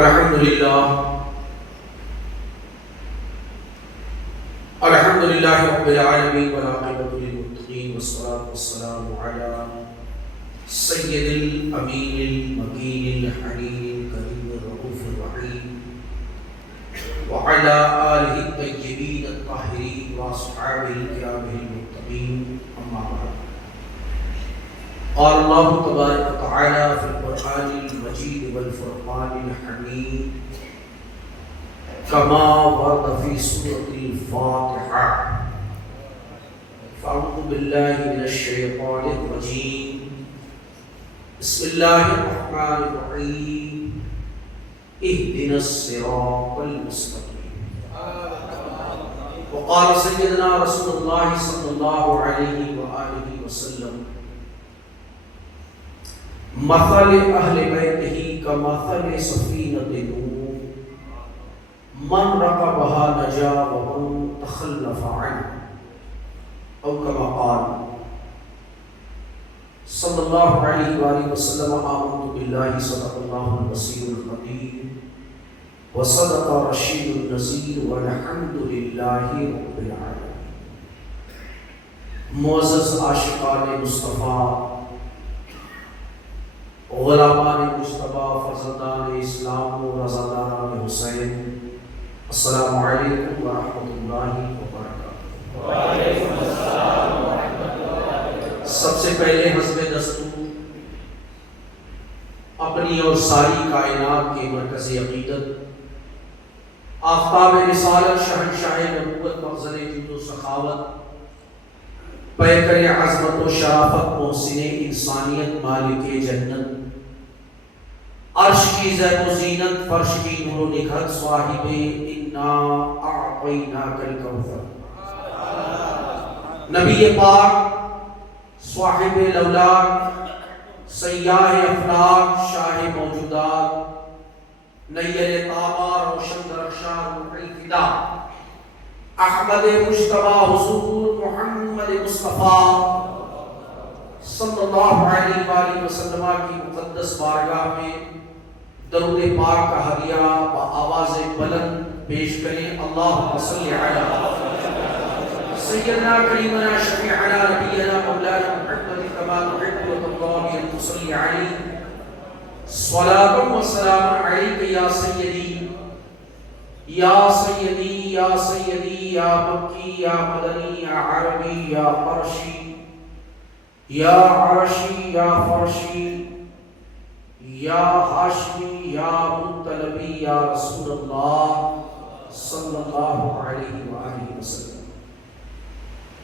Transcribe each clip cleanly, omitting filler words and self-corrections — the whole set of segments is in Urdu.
الحمدللہ رب العالمین والعاقبۃ للمتقین والصلاۃ والسلام علی سید الامین المکین الحنین الکریم الرؤوف الرحیم وعلی آلہ الطیبین الطاہرین واصحابہ الکرام المتقین، اما بعد۔ قال اللہ تبارک وتعالی فی القرآن المجید والفرقان الحمید کما ورد فی سورۃ الفاتحہ۔ فاعوذ باللہ من الشیطان الرجیم، بسم اللہ الرحمن الرحیم، اہدنا الصراط المستقیم۔ وقال سیدنا رسول اللہ صلی اللہ علیہ وآلہ وسلم، مثل اہل بیتہ کمثل سفینۃ نوح، من رکبها نجا ومن تخلف عنه، او کما قال صلی اللہ علیہ وآلہ وسلم، آمنت باللہ صدق اللہ البصیر الخبیر وصدق رشید النذیر والحمد للہ رب العالمین۔ معزز عاشقان مصطفیٰ، غلامان مجتبیٰ، فرزندان اسلام و رضاداران حسین، السلام علیکم ورحمۃ اللہ وبرکاتہ۔ وعلیکم السلام ورحمۃ اللہ وبرکاتہ۔ سب سے پہلے حسب دستور اپنی اور ساری کائنات کے مرکزی عقیدت، آفتاب رسالت، شہنشاہ نبوت، مخزن جود و سخاوت، پیکر عظمت و شرافت، محسن انسانیت، مالک جنت، عرش کی زیب و زینت، فرش کی نور و نکھت، صاحب انا اعطیناک الکوثر، نبی پاک، صاحب لولاک، سیاہ افلاک، شاہ موجودات، نیر طابہ، روشن درخشاں، روح الفدا، احمد مجتبی حضور محمد مصطفیٰ صلی اللہ علیہ وآلہ وسلم کی مقدس بارگاہ میں درود پاک کا ہدیہ بآواز بلند پیش کریں۔ اللہم صلی علی سیدنا کریمنا شفیعنا نبینا مولانا محمد کما تحب و ترضى ان تصلی علیہ، صلاۃ و سلام علیک یا سیدی یا سیدی یا سیدی یا مکی یا مدنی یا عربی یا قرشی یا عرشی یا فرشی یا ہاشمی یا مطلبی یا رسول اللہ صلی اللہ علیہ وآلہ وسلم۔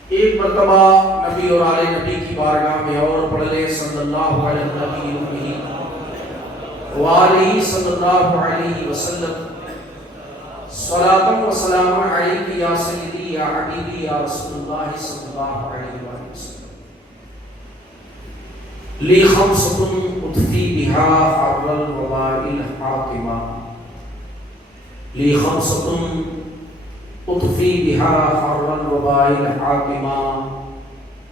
ایک مرتبہ نبی اور آل نبی کی بارگاہ میں اور پڑھ لے، صلی اللہ علیہ وآلہ صلی اللہ علیہ وسلم، صلاۃ و سلام علیک یا سیدی یا حبیبی یا رسول اللہ صلی اللہ علیہ وآلہ وسلم۔ لی خمسۃ اطفی بہا حر الوباء الحاطمہ، لی خمسۃ اطفی بہا حر الوباء الحاطمہ،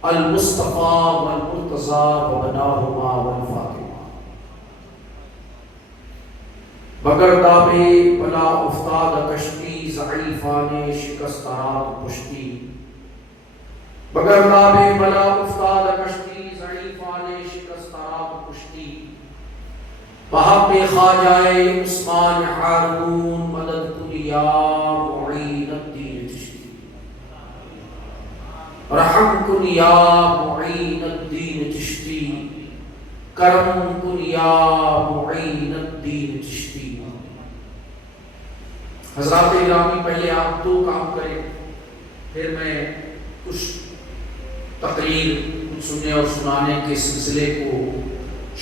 المصطفیٰ والمرتضیٰ وبناہما والفاطمہ۔ بگرداب بلا افتاد کشتی، ضعیفان شکسترات پشتی، بگرداب بلا افتاد کشتی، ضعیفان شکسترات پشتی، بحق خواجہ عثمان ہارون، مدد کن یا معین الدین چشتی، رحم کن یا معین الدین چشتی، کرم کن یا معین الدین چشتی۔ حضرات گرامی، پہلے آپ دو کام کریں، پھر میں کچھ تقریر، کچھ سننے اور سنانے کے سلسلے کو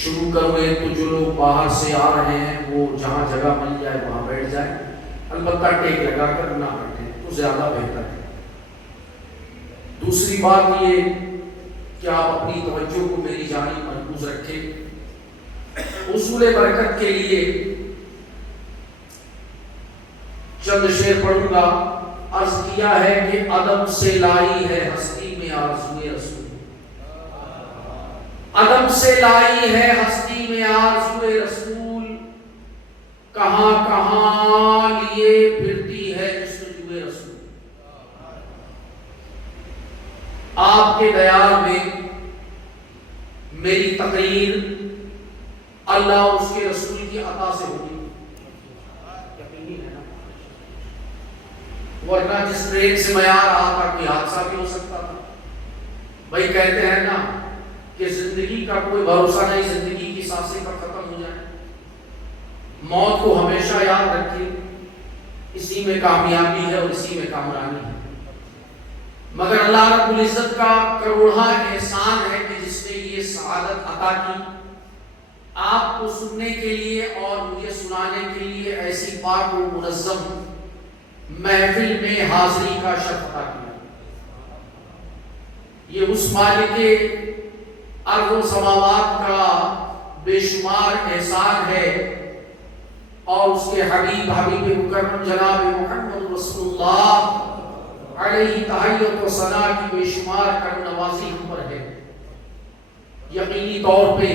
شروع کروں۔ ایک تو جو لوگ باہر سے آ رہے ہیں وہ جہاں جگہ مل جائے وہاں بیٹھ جائیں، البتہ ٹیک لگا کر نہ بیٹھیں تو زیادہ بہتر ہے۔ دوسری بات یہ کہ آپ اپنی توجہ کو میری جانب مرکوز رکھیں۔ حصول برکت کے لیے چند شعر پڑھوں گا۔ عرض کیا ہے کہ عدم سے لائی ہے ہستی میں آرزوئے رسول، عدم سے لائی ہے ہستی میں آرزوئے رسول، کہاں کہاں لیے پھرتی ہے جستجوئے رسول. آپ کے دیار میں میری تقریر اللہ اور اس کے رسول کی عطا سے ہوگی. یقینی ہے نا؟ ورنہ جس ٹرین سے میں آ رہا تھا کوئی حادثہ بھی ہو سکتا تھا. بھائی کہتے ہیں نا کہ زندگی کا کوئی بھروسہ نہیں، زندگی کی سانسیں کب ختم ہو جائیں. موت کو ہمیشہ یاد رکھیے، اسی میں کامیابی ہے اور اسی میں کامرانی ہے. مگر اللہ رب العزت کا کروڑا احسان ہے کہ جس نے یہ سعادت عطا کی، آپ کو سننے کے لیے اور مجھے سنانے کے لیے ایسی پاک و منظم محفل میں حاضری کا شرف عطا کیا. یہ اس مالک ارض و سماوات کا بے شمار احسان ہے اور اس کے حبیب مکرم جناب محمد رسول اللہ علیہ تحیت و ثنا کی بے شمار کرم نوازی ہم پر ہے. یقینی طور پہ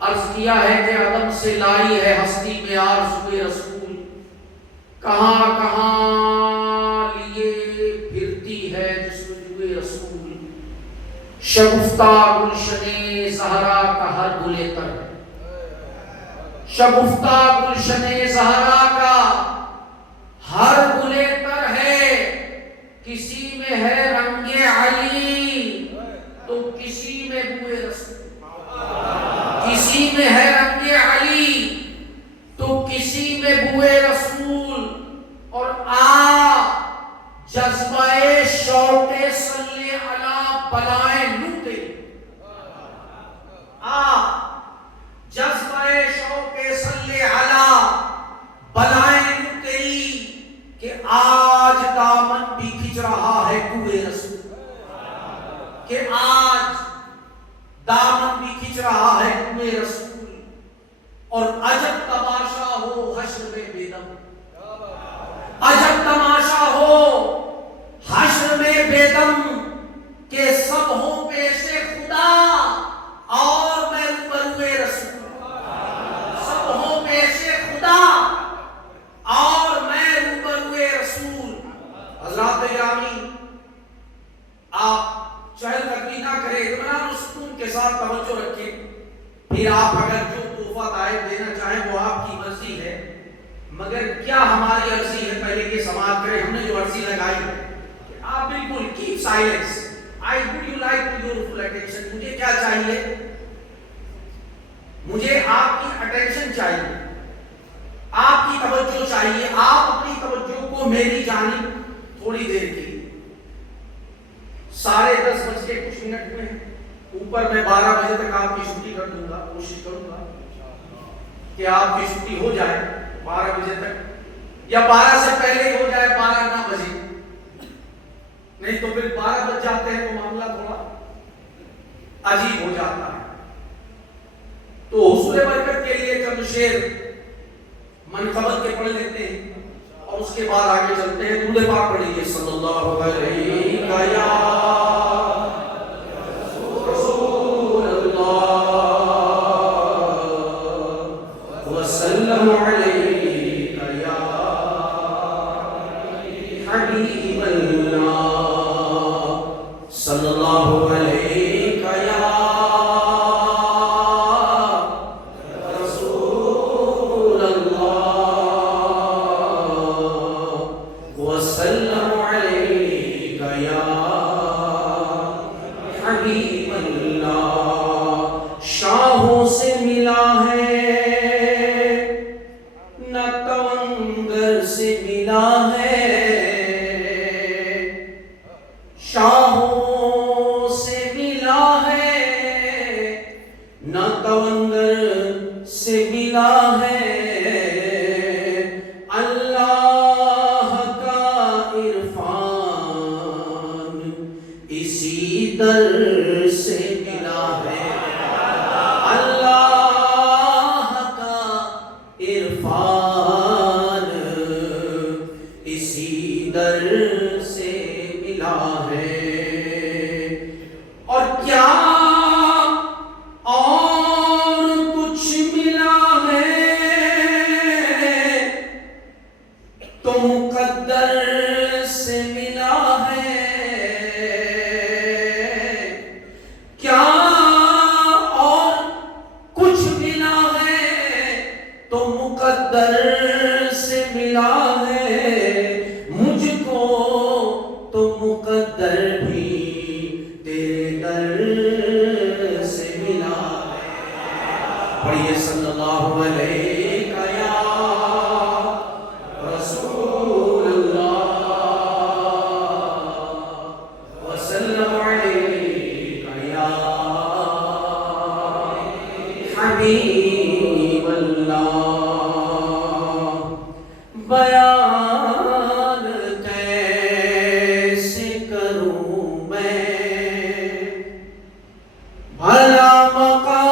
عرض کیا ہے کہ عدم سے لائی ہے ہستی میں آرزوئے رسول، کہاں کہاں لیے پھرتی ہے جستجوئے رسول. شگفتہ گلشن زہرا کا ہر گلے تر ہے، شگفتہ گلشن زہرا کا ہر گلے تر ہے. کسی میں ہے رنگ علی تو کسی میں بوئے رسول، کسی میں ہے رنگ علی تو کسی میں بوئے رسول. اور جذبہ شوق صلی علی بلائے نوتے، جذبہ شوق صلی علی بلائے نوتے کہ آج دامن بھی کھچ رہا ہے کوئے رسول، کہ آج دامن بھی کھچ رہا ہے کوئے رسول. اور عجب تماشا ہو حشر میں بیدم، عجب تماشا ہو حشر میں بیدم کہ سب ہوں پیش خدا اور میں روبروئے رسول. سب ہوں پیش خدا اور میں روبروئے رسول. حضرات گرامی، آپ چہل قدمی نہ کریں، اطمینان و سکون کے ساتھ توجہ رکھیں. پھر آپ اگر جو تحفہ طائف دینا چاہیں وہ آپ کی مرضی ہے، مگر کیا ہماری عرضی ہے پہلے کہ سماعت کریں. ہم نے جو عرضی لگائی ہے کہ آپ بالکل keep silence. I would you like to your full attention. مجھے کیا چاہیے؟ مجھے آپ کی اٹینشن چاہیے، آپ کی توجہ چاہیے. آپ اپنی توجہ کو میری جانب تھوڑی دیر کے 10:30 کچھ منٹ ہوئے ہیں. اوپر میں 12 بجے تک آپ کی چھٹی کر دوں گا. کوشش کروں گا کہ آپ کی چھٹی ہو جائے 12 بجے تک، یا 12 سے پہلے ہی ہو جائے 12 نہ بجے. نہیں تو پھر 12 بج جاتے ہیں تو معاملہ تھوڑا عجیب ہو جاتا ہے. تو حصول برکت کے لیے چند شعر منقبت کے پڑھ لیتے ہیں اور اس کے بعد آگے چلتے ہیں. درود پاک پڑھ لیجیے صلی اللہ علیہ وسلم علیکہ یا حبیب اللہ صلی اللہ علیکہ یا رسول اللہ وسلم علیکہ یا حبیب اللہ. شاہوں سے ملا ہے نہ تونگر سے ملا ہے، شاہوں سے ملا ہے نہ تونگر سے ملا ہے. اللہ کا عرفان اسی در سے ملا ہے. اللہ کا عرفان اسی در سے ملا ہے. اور کیا اور کچھ ملا ہے در سے ملا ہے۔ پڑھیے صلی اللہ علیہ یا رسول اللہ وسلم علیہ یا حبیب اللہ۔ بیان کیسے کروں میں بھلا مقام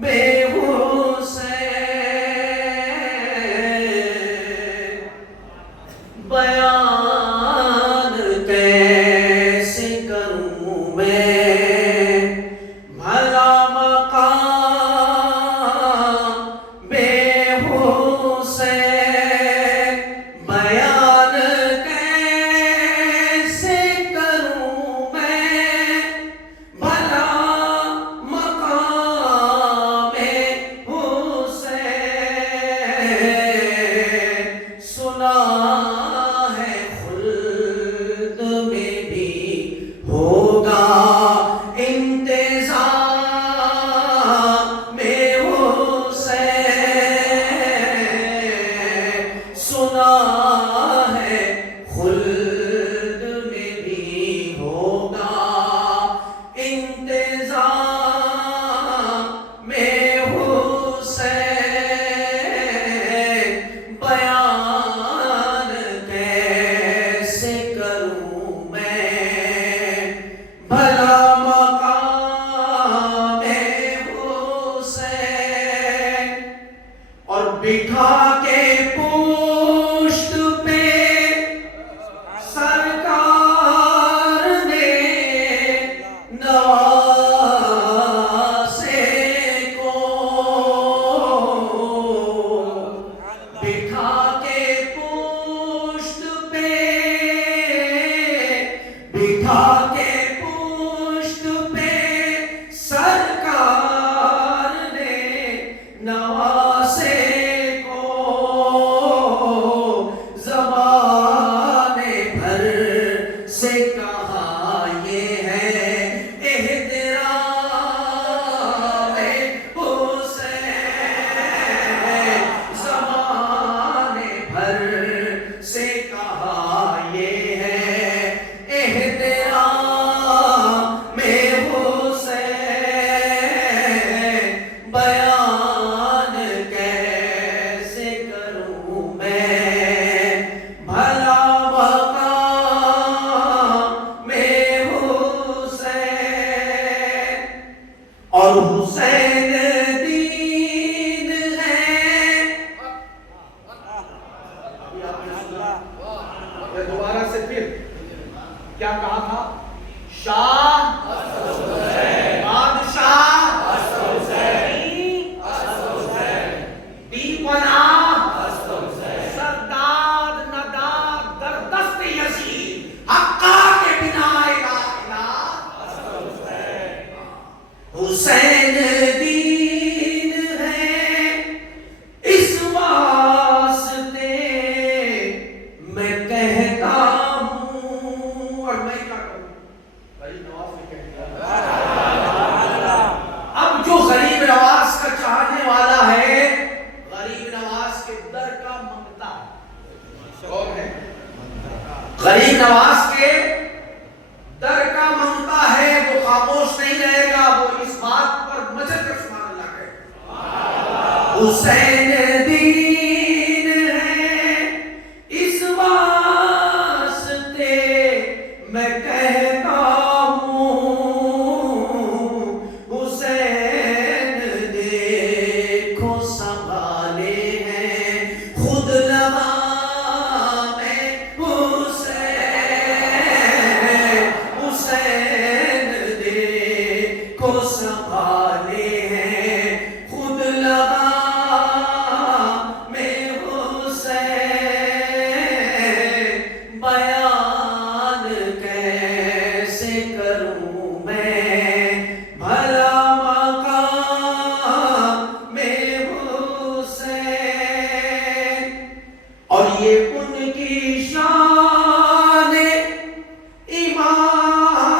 بے حسین، بیان کیسے کروں میں بھلا مقام بے حسین، بیان کیسے کروں میں بھلا مقام حسین۔ سنا ہے خلد میں بھی ہوگا انتظام حسین، سنا ہے خلد میں بھی ہوگا انتظام حسین، بیان کیسے کروں میں بھلا مقام حسین۔ اور بٹھا کے پشت پہ سرکار نے نواسے کو، بٹھا کے پشت پہ، بٹھا کے پشت پہ سرکار نے نواسے کو، زمانے بھر سے کہا یہ ہے احترام حسین، زمانے بھر سے کہا یہ ہے احترام حسین، بیان کیسے کروں میں بھلا مقام حسین۔ اور حسین دین ہے، دوبارہ سے پھر کیا کہا تھا؟ شاہ بادشاہ بی پناہ سردار نداد در دست یزید حقا کے بنا الہ حسین دین ہے، اس واسطے میں کہتا ہوں، اور میں کیا کہوں؟ اب جو غریب نواز کا چاہنے والا ہے، غریب نواز کے در کا منگتا ہے، کون ہے؟ غریب نواز کے در کا منگتا ہے، وہ خاموش نہیں رہے گا، وہ اس بات پر مجد کر سبحان اللہ کہے۔ حسین دین ہے، اس واسطے میں کہتا ہوں، حسین دیکھو سنبھالے ہیں خود لگام حسین، حسین دیکھو سنبھالے ہیں خود لگام حسین، بیان کیسے کروں میں بھلا مقام حسین۔ اور یہ ان کی شان ایمان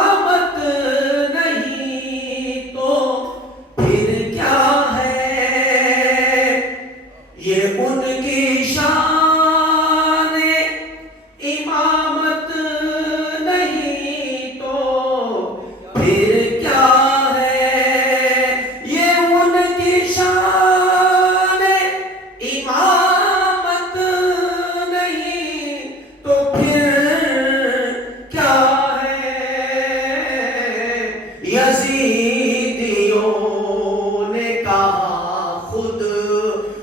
یزیدیوں نے کہا خود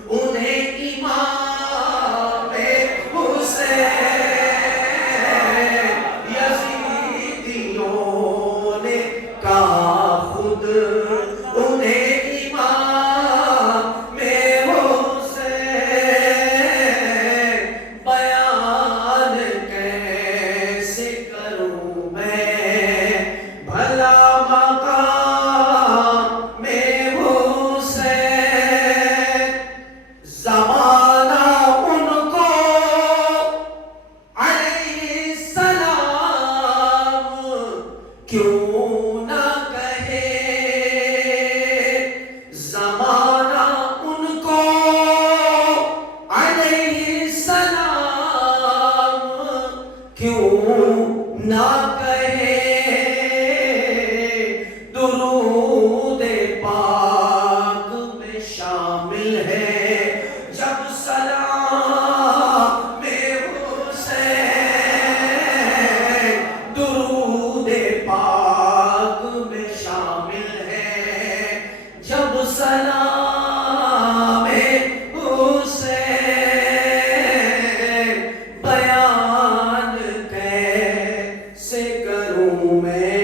انہیں امام حسین، یزیدیوں نے کہا خود انہیں امام حسین، بیان کیسے کروں میں بھلا مقام حسین، زمانہ ان کو علیہ السلام کیوں نہ کہے، زمانہ ان کو علیہ السلام کیوں نہ کہے، درود پاک میں شامل ہے جب سلام حسین، درود پاک میں شامل ہے جب سلام حسین، بیان کیسے کروں میں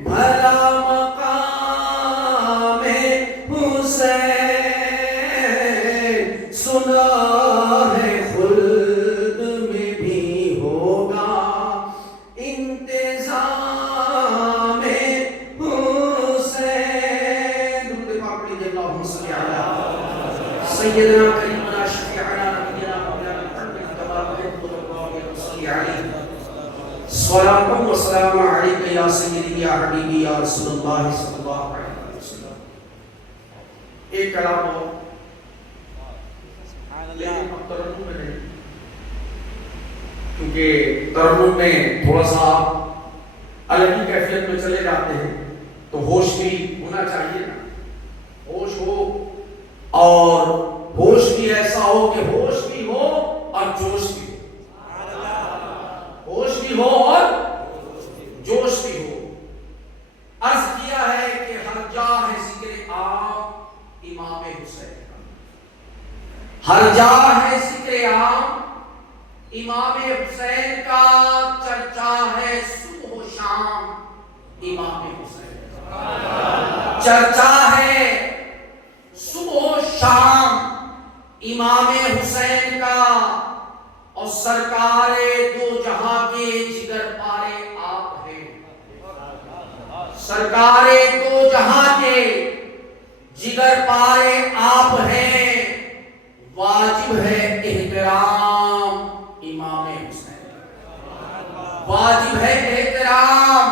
بھلا مقام حسین، سنا ہے خلد میں بھی ہوگا انتظام حسین، درود پاک پڑھیے، اللہم صلی علی سیدنا کریمنا شفیعنا نبینا مولانا محمد کما تحب اللہ صلی علیہ، صلاۃ و سلام علیک یا سیدی یا حبیبی یا رسول اللہ صلی اللہ علیہ وسلم۔ ایک کلام ہو لیکن ہم ترنم میں نہیں، کیونکہ ترنم میں تھوڑا سا الگ ہی کیفیت میں چلے جاتے ہیں، تو ہوش بھی ہونا چاہیے نا، ہوش ہو اور ہوش بھی ایسا ہو کہ ہوش بھی ہو اور جوش بھی ہو، ہوش بھی ہو اور جوش بھی ہو۔ عرض کیا ہے کہ ہر جا ہے ذکر عام امام حسین کا، ہر جا ہے ذکر عام امام حسین کا، چرچا ہے صبح و شام امام حسین کا، چرچا ہے صبح و شام امام حسین کا، اور سرکار دو جہاں کے جگر پارے آپ ہیں، سرکار دو جہاں کے جگر پارے آپ ہیں، واجب ہے احترام امام حسین، واجب ہے احترام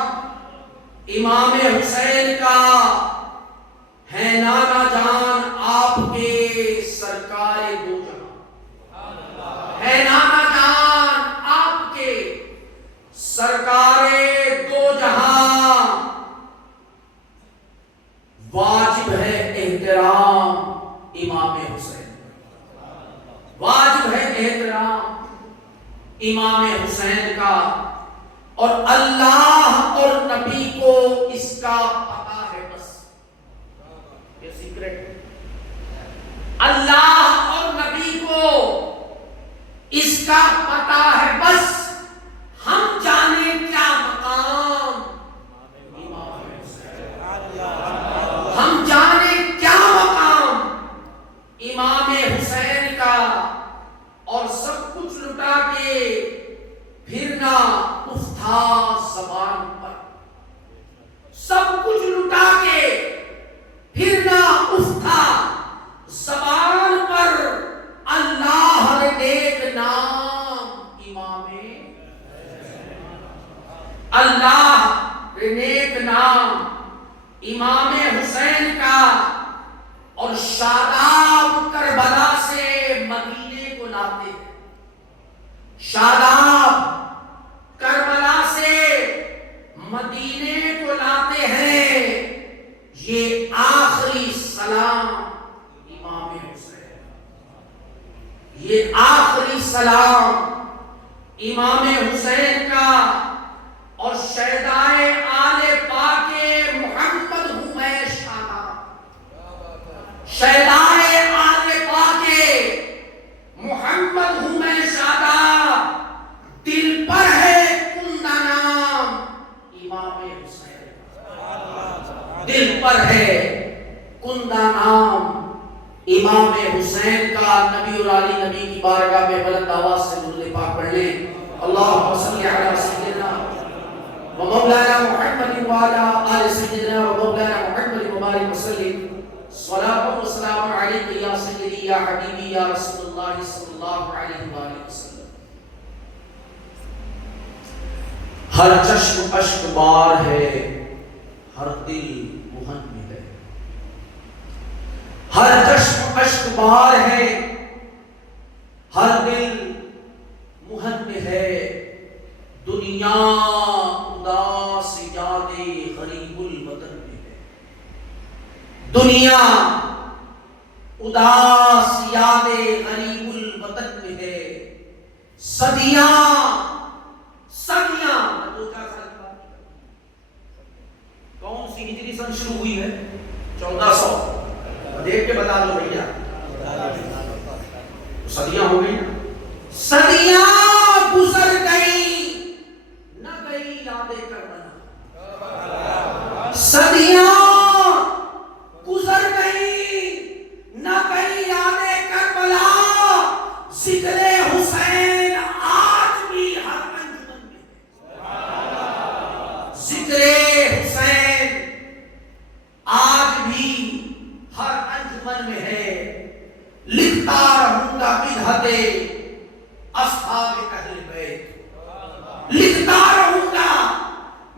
امام حسین کا، ہے نانا جان آپ کے سرکار دو جہاں، ہے نانا جان آپ کے سرکار دو جہاں، واجب ہے احترام امام حسین، واجب ہے احترام امام حسین کا، اور اللہ اور نبی کو اس کا پتہ ہے، بس یہ سیکرٹ، اللہ اور نبی کو اس کا پتہ ہے، بس ہم جانے کیا مقام امام حسین، ہم جانے کیا مقام امام حسین کا، اور سب کچھ لٹا کے پھرنا افتھا زبان پر، سب کچھ لٹا کے پھرنا افتھا زبان پر، اللہ نے نیک نام امام، اللہ نے نیک نام امام حسین کا، اور شاداب کربلا سے مدینے کو لاتے ہیں، شاداب کربلا سے مدینے کو لاتے ہیں، یہ آخری سلام امام حسین، یہ آخری سلام امام حسین کا، اور شہدائے آل پاک امام حسین، دل پر ہے کندہ نام امام حسین کا۔ نبی اور علی نبی کی بارگاہ میں بلند آواز سے درود پاک پڑھ لیں۔ اللہم صلی علی سیدنا و مولانا محمد وعلی آل سیدنا و مولانا محمد مبارک وسلم۔ صلاۃ و سلام علیک یا سیدی یا حبیبی یا رسول اللہ صلی اللہ علیہ وآلہ وسلم۔ ہر چشم اشک بار ہے، ہر دل مہن ہے، ہر چشم اشک بار ہے، ہر دل مہن میں ہے۔ دنیا اداس یاد غریب الوطن میں ہے، دنیا اداس یاد غریب الوطن میں ہے۔ صدیاں صدیاں کون سی ہجری سن شروع ہوئی ہے؟ 1400۔ دیکھ کے بتا دو بھیا، صدیاں ہو گئی نا؟ صدیاں گزر گئی نہ گئی یاد کربلا، صدیاں گزر گئی نہ گئی یاد کربلا۔ ذکر حسین آج بھی ہر انجمن میں، ذکر حسین آج بھی ہر انجمن میں ہے۔ لکھتا رہوں گا بدعت اصحاب اہل بیت، لکھتا رہوں گا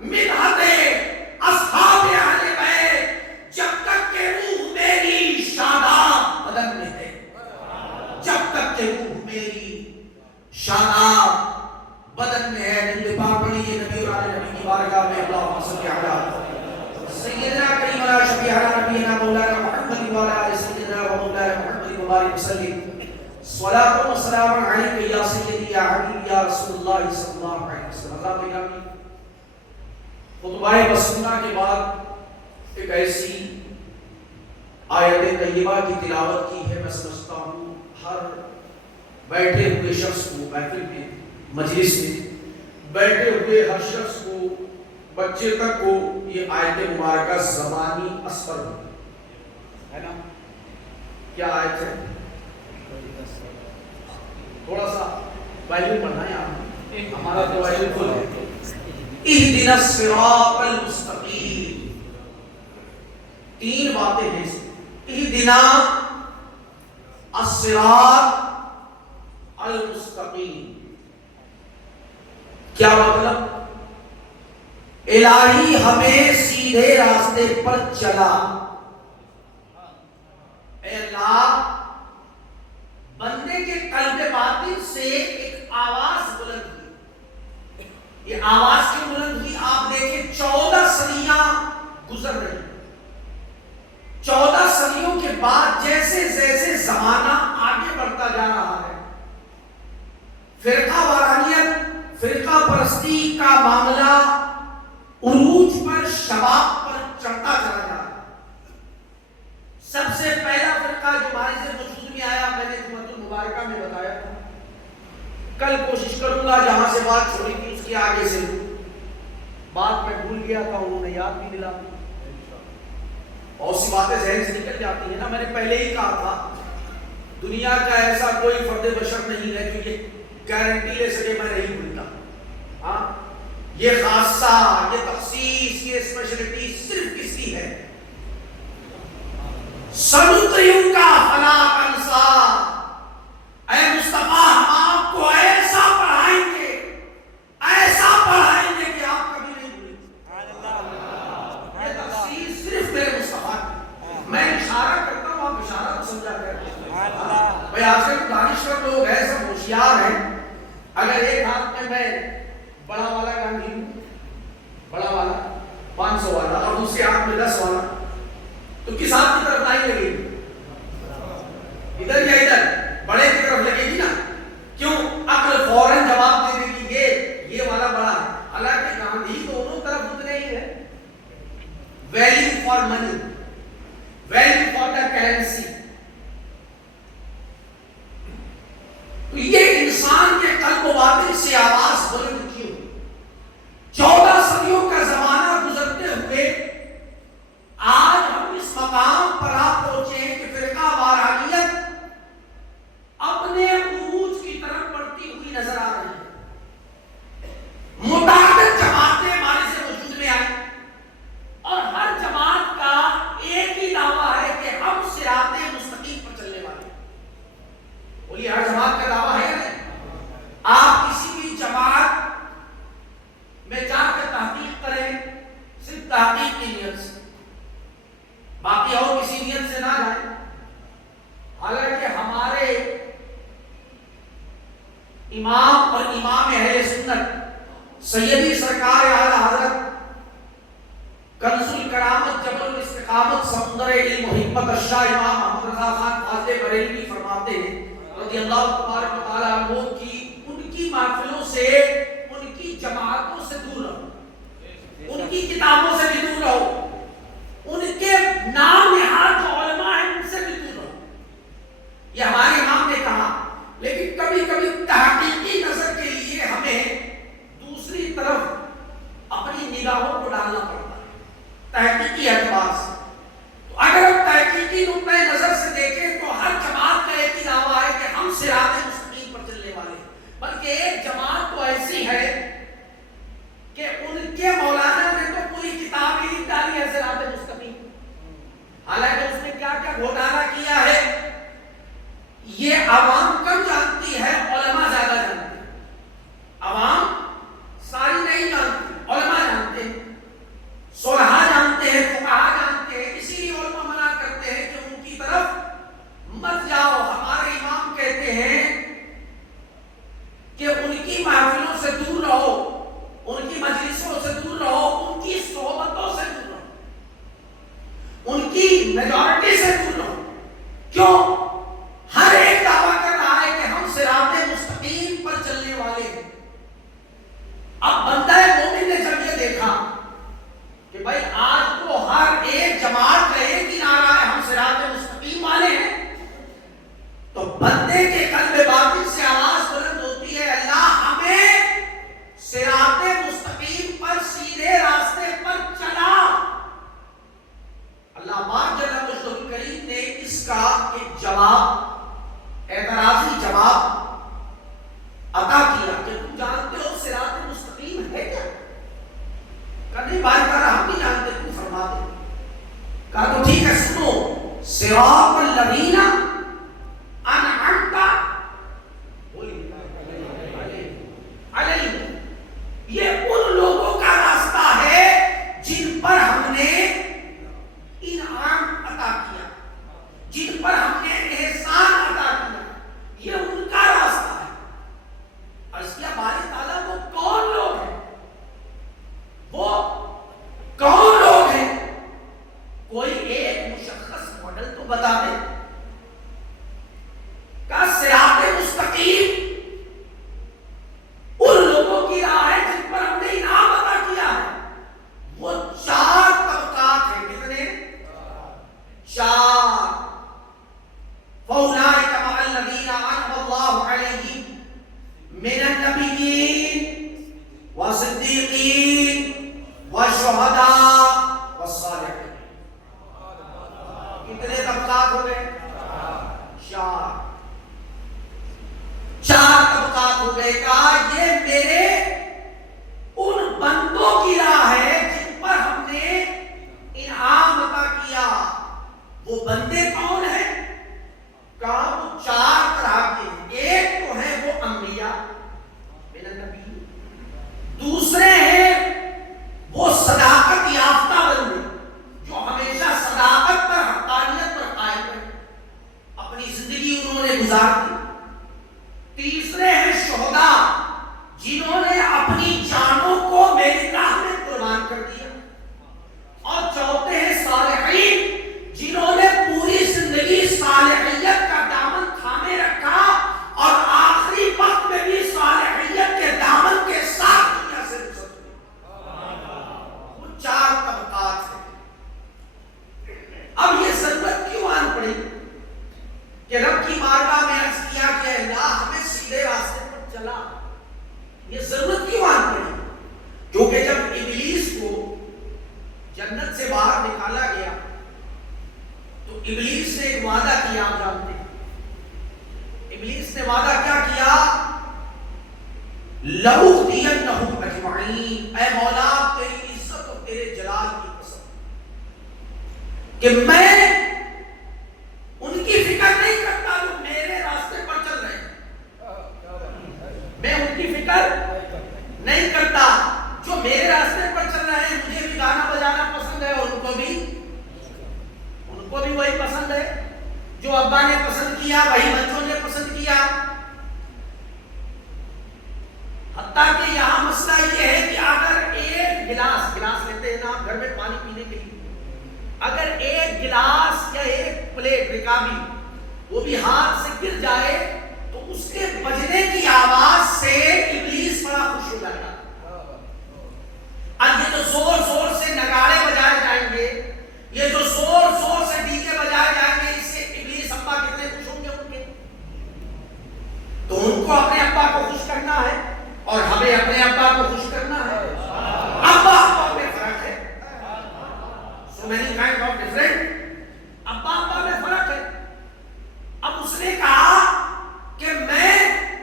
بدعت اصحاب اہل بیت، جب تک کہ روح میری شاداب بدن میں ہے، جب تک کہ روح میری شاداب بدن میں ہے۔ دل پاک پڑھیے نبی اور آل نبی کی بارگاہ میں اللہم صلی علی سیدنا کریم علی شفیع نبینا مولانا محمد وعلی آل سیدنا و مولانا محمد مبارک وسلم۔ صلاۃ و سلام علیک یا سیدی یا حبیبی یا رسول اللہ صلی اللہ علیہ وسلم۔ حضرات گرامی، خطبہ مسنونہ کے بعد ایک ایسی آیت طیبہ کی تلاوت کی ہے، میں سمجھتا ہوں ہر بیٹھے ہوئے شخص کو، محفل میں مجلس میں بیٹھے ہوئے ہر شخص کو، بچے تک کو یہ آیت مبارکہ زبانی اثر ہے نا؟ کیا آیت ہے؟ تھوڑا سا وائلن پڑھنا ہے آپ، ہمارا تو وائلن فل ہے۔ اہدنا الصراط المستقیم، تین باتیں ہیں، اہدنا الصراط المستقیم۔ کیا مطلب؟ الہی ہمیں سیدھے راستے پر چلا۔ اے اللہ، بندے کے قلب باطن سے ایک آواز بلند ہوئی۔ یہ آواز کیوں بلند ہوئی؟ آپ دیکھیں 14 صدیاں گزر رہی، 14 صدیوں کے بعد جیسے جیسے زمانہ آگے بڑھتا جا رہا ہے، فرقہ وارانیت، فرقہ پرستی کا معاملہ عروج پر، شباب پر چڑھتا چلا جا رہا ہے۔ سب سے پہلا فرقہ جو ہمارے سے وجود میں آیا، میں نے جمعۃ المبارکہ میں بتایا تھا، کل کوشش کروں گا جہاں سے بات چھوڑی تھی اس کے آگے سے، بات میں بھول گیا تھا، انہوں نے یاد بھی دلا دی۔ اور سی باتیں ذہن سے نکل جاتی ہیں نا، میں نے پہلے ہی کہا تھا دنیا کا ایسا کوئی فرد بشر نہیں ہے جو یہ گارنٹی لے سکے میں نہیں بھولتا۔ ہاں، یہ خاصہ، یہ تخصیص، یہ اسپیشلٹی صرف کس کی ہے؟ سنتریوں کا فلا تنسا۔ اے مصطفیٰ، ہم آپ کو ایسا پڑھائیں گے، ایسا پڑھائیں گے کہ آپ کبھی نہیں بھولیں گے۔ یہ تخصیص صرف میرے مصطفیٰ کی۔ میں اشارہ کرتا ہوں، آپ اشارہ کو سمجھا کریں۔ بھائی آج کل دانشور لوگ ہیں، سب ہوشیار ہیں۔ اگر ایک ہاتھ میں بڑا والا گاندھی ہوں، بڑا والا 500 والا، اور دوسرے ہاتھ میں 10 والا، تو کس ہاتھ کی طرف آئیں لگے گی؟ ادھر یا ادھر؟ بڑے کی طرف لگے گی نا؟ کیوں؟ عقل فوراً جواب دے دے گی یہ والا بڑا ہے، حالانکہ گاندھی دونوں طرف اتنے ہی ہے۔ Value for money, value for the currency. تو یہ انسان کے قلب و باطن سے آواز بلند کیوں؟ 14 صدیوں کا تحقیق کی نیت سے، باقی اور کسی نیت سے نہ جائیں۔ حالانکہ ہمارے امام اور امام اہل سنت سیدی سرکار اعلی حضرت کنز الکرامت جبل الاستقامت سمندر علم و حکمت الشاہ امام محمد رضا خان فاضل بریلوی فرماتے ہیں رضی اللہ تبارک و تعالیٰ عنہ کی ان کی محفلوں سے، ان کی جماعتوں سے دور رہو، ان کی کتابوں سے بھی دور رہو، ان کے نام نہاد جو علماء ہیں ان سے بھی دور رہو، یہ ہمارے امام نے کہا۔ لیکن کبھی کبھی تحقیقی نظر کے لیے ہمیں دوسری طرف اپنی نگاہوں کو ڈالنا پڑتا ہے تحقیقی اعتبار سے۔ تو اگر ہم تحقیقی نقطۂ نظر سے دیکھیں تو ہر جماعت کا ایک ہی دعویٰ ہے کہ ہم صراط مستقیم پر چلنے والے ہیں، بلکہ ایک جماعت تو ایسی ہے کہ ان کے مولانا نے تو پوری کتاب ہی لکھ ڈالی ہے صراط مستقیم، حالانکہ اس نے کیا کیا گھوٹالہ کیا ہے یہ عوام کم جانتی ہے، علماء زیادہ جانتے ہیں۔ عوام ساری نہیں جانتی، علماء جانتے ہیں، صلحاء جانتے ہیں، فقہاء جانتے ہیں، اسی لیے علماء منع کرتے ہیں کہ ان کی طرف مت جاؤ۔ ہمارے امام کہتے ہیں کہ ان کی محفلوں سے دور رہو، ان کی مجلسوں سے دور رہو، ان کی صحبتوں سے دور رہو، ان کی میجورٹی سے دور رہو۔ کیوں؟ ہر ایک دعویٰ کر رہا ہے کہ ہم صراط مستقیم پر چلنے والے ہیں۔ اب بندہ مومن نے جب یہ دیکھا کہ بھائی آج تو ہر ایک جماعت کا ایک ہی نعرہ ہے ہم صراط مستقیم والے ہیں، تو بندے کے قلب باطن سے آواز بلند ہوتی ہے اللہ ہمیں صراط مستقیم پر سیدھے راستے پر چلا۔ اللہ پاک جل مجدہ الکریم نے اس کا ایک جواب، اعتراضی جواب عطا کیا کہ تم جانتے ہو صراط مستقیم ہے کیا؟ کہا نہیں بھائی، کہا ہم نہیں جانتے، تم فرما دے۔ کہا تو ٹھیک ہے سنو، صراط الذین انعمت علیہم، یہ ان لوگوں کا راستہ ہے جن پر ہم نے انعام عطا کیا، جن پر ہم نے احسان عطا کیا، یہ ان کا راستہ ہے۔ عرض کیا باری تعالیٰ وہ کون لوگ ہیں؟ وہ کون لوگ ہیں؟ کوئی ایک مشخص ماڈل تو بتا دیں۔ کہا صراط مستقیم ان لوگوں کی راہ ہے جن پر ہم نے انعام عطا کیا ہے۔ وہ چار طبقات ہیں، کتنے؟ چار۔ فَأُولَٰئِكَ مَعَ الَّذِينَ أَنْعَمَ اللَّهُ عَلَيْهِمْ مِنَ النَّبِيِّينَ وَالصِّدِّيقِينَ وَالشُّهَدَاءِ وَالصَّالِحِينَ۔ کتنے طبقات ہو گئے؟ چار طبقات ہو گئے۔ کہا یہ میرے ان بندوں کی راہ ہے جن پر ہم نے انعام عطا کیا۔ وہ بندے کون ہیں؟ کہا وہ چار طرح کے ہیں۔ ایک تو ہے وہ انبیاء من النبی، دوسرے ہیں وہ صداقت یافتہ بندے جو ہمیشہ صداقت پر، حقانیت پر قائم رہے، اپنی زندگی انہوں نے گزار دی۔ تیسرے ہیں شہداء، جنہوں نے اپنی جانوں کو میری راہ میں قربان کر دیا۔ اور چوتھے ہیں صالحین، جنہوں نے پوری زندگی صالحیت کا دامن تھامے رکھا اور آخری وقت میں بھی صالحیت کے دامن کے ساتھ دنیا سے رخصت ہوئے۔ وہ چار طبقات ہیں۔ اب یہ ضرورت کیوں آن پڑی کہ رب کی بارگاہ میں عرض کیا کہ اللہ ہمیں سیدھے راستے پر چلا؟ یہ ضرورت کیوں آن پڑی؟ کیونکہ جب ابلیس کو جنت سے باہر نکالا گیا تو ابلیس نے ایک وعدہ کیا، آپ جانتے ہیں ابلیس نے وعدہ کیا کیا؟ لَأُغْوِيَنَّهُمْ أَجْمَعِينَ، اے مولا تیری عزت اور تیرے جلال کی قسم کہ میں ان کی فکر نہیں کرتا جو میرے راستے پر چل رہے ہیں، میں ان کی فکر نہیں کرتا جو میرے راستے پر چل رہے ہیں۔ مجھے بھی گانا بجانا جو ابا نے پسند کیا وہی بچوں نے پسند کیا. حتیٰ کہ یہاں مسئلہ یہ ہے کہ اگر ایک گلاس لیتے ہیں نا آپ گھر میں پانی پینے کے لیے، اگر ایک گلاس یا ایک پلیٹ رکابی وہ بھی ہاتھ سے گر جائے تو اس کے بجنے کی آواز سے ابلیس بڑا خوش ہو جائے گا. اب یہ جو زور زور سے نگارے بجائے جائیں گے، یہ جو زور زور سے ڈی جے بجائے جائیں گے، اس سے ابلیس ابا کتنے خوش ہوں گے ان کے. تو ان کو اپنے ابا کو خوش کرنا ہے اور ہمیں اپنے ابا کو خوش کرنا ہے. ابا میں فرق ہے. So many kind of different. ابا میں فرق ہے. اب اس نے کہا کہ میں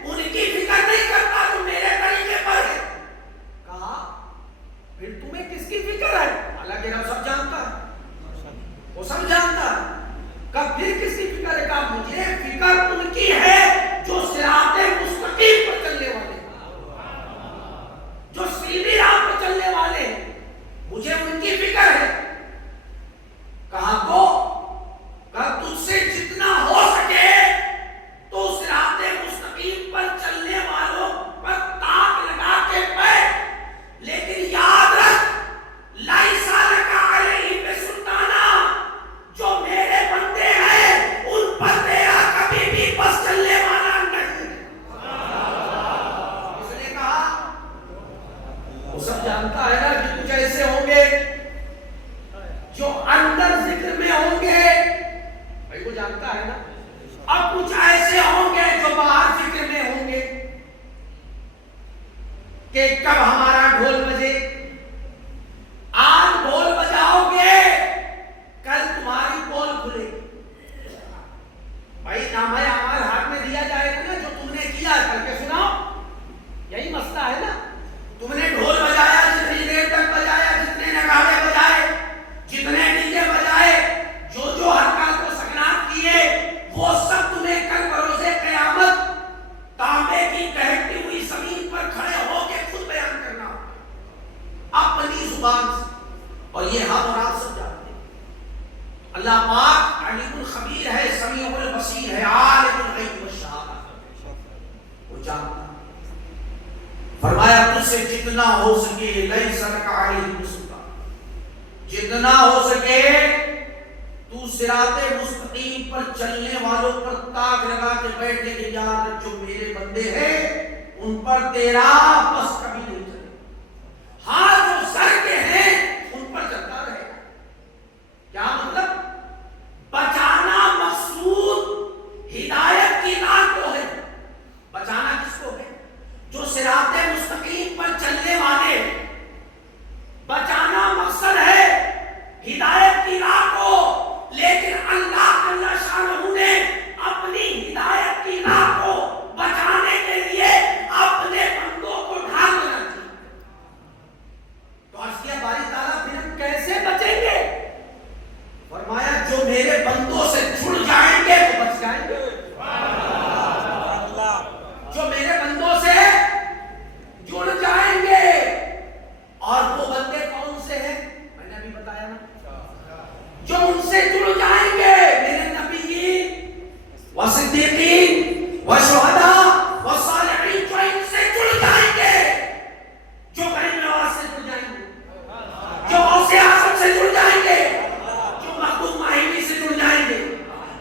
ان کی فکر نہیں کرتا جو میرے طریقے پر ہے. کہا پھر تمہیں کس کی فکر ہے؟ حالانکہ رب سب جانتا ہے، وہ سب جانتا ہے. کب پھر کس کی فکر ہے؟ کہا مجھے فکر ان کی ہے جو صراط مستقیم پر چلنے والے، جو سیدھی راہ پر چلنے والے، مجھے ان کی فکر ہے. کہا کو تجھ سے جتنا ہو سکے تو صراط مستقیم پر چلنے والوں پر تاک لگا کے بیٹھ، لیکن یاد رکھ لیسا لک علیہم بسلطان، جو میرے بندے ہیں ان پر تیرا کبھی بھی بس چلنے والا نہیں. اس نے کہا وہ سب جانتا ہے نا کہ کچھ ایسے ہوں گے جو اندر ذکر میں ہوں گے، بھائی وہ جانتا ہے نا. اب کچھ ایسے ہوں گے جو باہر فکر میں ہوں گے کہ کب ہمارا ڈھول بجے. آج ڈھول بجاؤ گے کل تمہاری پول کھلے. بھائی نامہ اعمال ہاتھ میں دیا جائے گا نا، جو تم نے کیا کر کے سناؤ. یہی مسئلہ ہے نا. تم نے ڈھول بجایا، جتنی دیر تک بجایا، جتنے نگارے بجائے، جتنے ڈی جے بجائے، جو حرکات و سکنات کیے، وہ سب تمہیں کل بروز قیامت تانبے کی دہکتی ہوئی زمین پر کھڑے ہو کے خود بیان کرنا اپنی زبان سے. اور یہ ہم اور آپ سب جانتے ہیں. اللہ پاک علیم الخبیر ہے، سمیع البصیر ہے، عالم الغیب والشہادہ، وہ جانتا ہے. فرمایا تجھ سے جتنا ہو سکے لیس لک علیہم سلطان، جتنا ہو سکے تو صراط مستقیم پر چلنے والوں پر تاج لگا کے بیٹھنے کے یاد رکھ، جو میرے بندے ہیں ان پر تیرا بس کبھی نہیں چلے. ہاں جو سر کے ہیں ان پر چلتا رہے گا. کیا مطلب؟ بچانا مقصود ہدایت کی راہ کو ہے. بچانا کس کو ہے؟ جو صراط مستقیم پر چلنے والے. بچانا مقصد ہے ہدایت کی راہ کو، لیکن اللہ شانہ نے اپنی ہدایت کی راہ کو بچانے کے لیے اپنے بندوں کو ڈھال دینا چاہیے. تو عرض کیا باری تعالیٰ پھر ہم کیسے بچیں گے؟ فرمایا جو میرے بندوں سے جڑ جائیں گے وہ بچ جائیں گے. جو میرے بندوں سے جڑ جائیں گے. اور وہ بندے کون سے ہیں؟ میں نے ابھی بتایا نا، جو ان سے جڑ جائیں گے، میرے نبیین و صدیقین و شہداء و صالحین، جو ان سے جڑ جائیں گے، جو کریم نواز سے جڑ جائیں گے، جو غوث اعظم سے جڑ جائیں گے، جو محبوب ماہمی سے جڑ جائیں گے،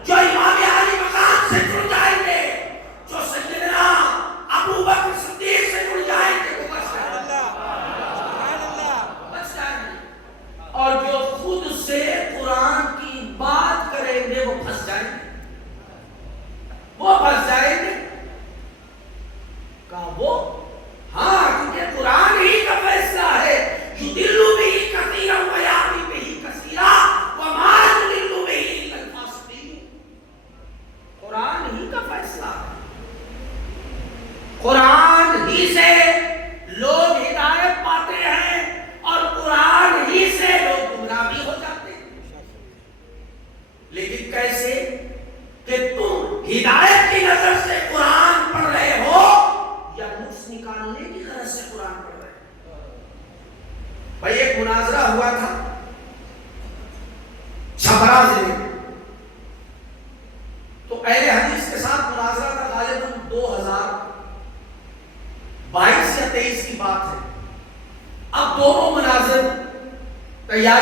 جو امام علی مقام سے جڑ جائیں گے، جو سیدنا ابو بکر صدیق سے جڑ جائیں گے، وہ بچ جائیں گے. اور جو خود سے قرآن کی بات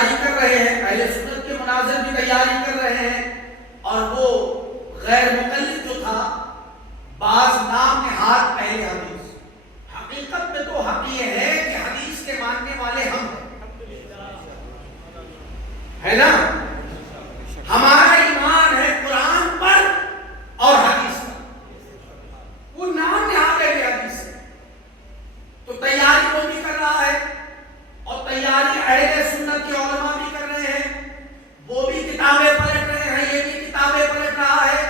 تیاری کر رہے ہیں، اہل سنت کے مناظر بھی تیاری کر رہے ہیں، اور وہ غیر مقلد جو تھا بعض نام نہاد پہلے حدیث، حقیقت میں تو حق یہ ہے کہ حدیث کے ماننے والے ہم ہے نا، ہمارا ایمان ہے قرآن پر اور حدیث پر، وہ نام نہاد ہے حدیث سے، تو تیاری وہ بھی کر رہا ہے، اور تیاری اہل سنت کے علماء بھی کر رہے ہیں، وہ بھی کتابیں پلٹ رہے ہیں، یہ بھی کتابیں پلٹ رہا ہے۔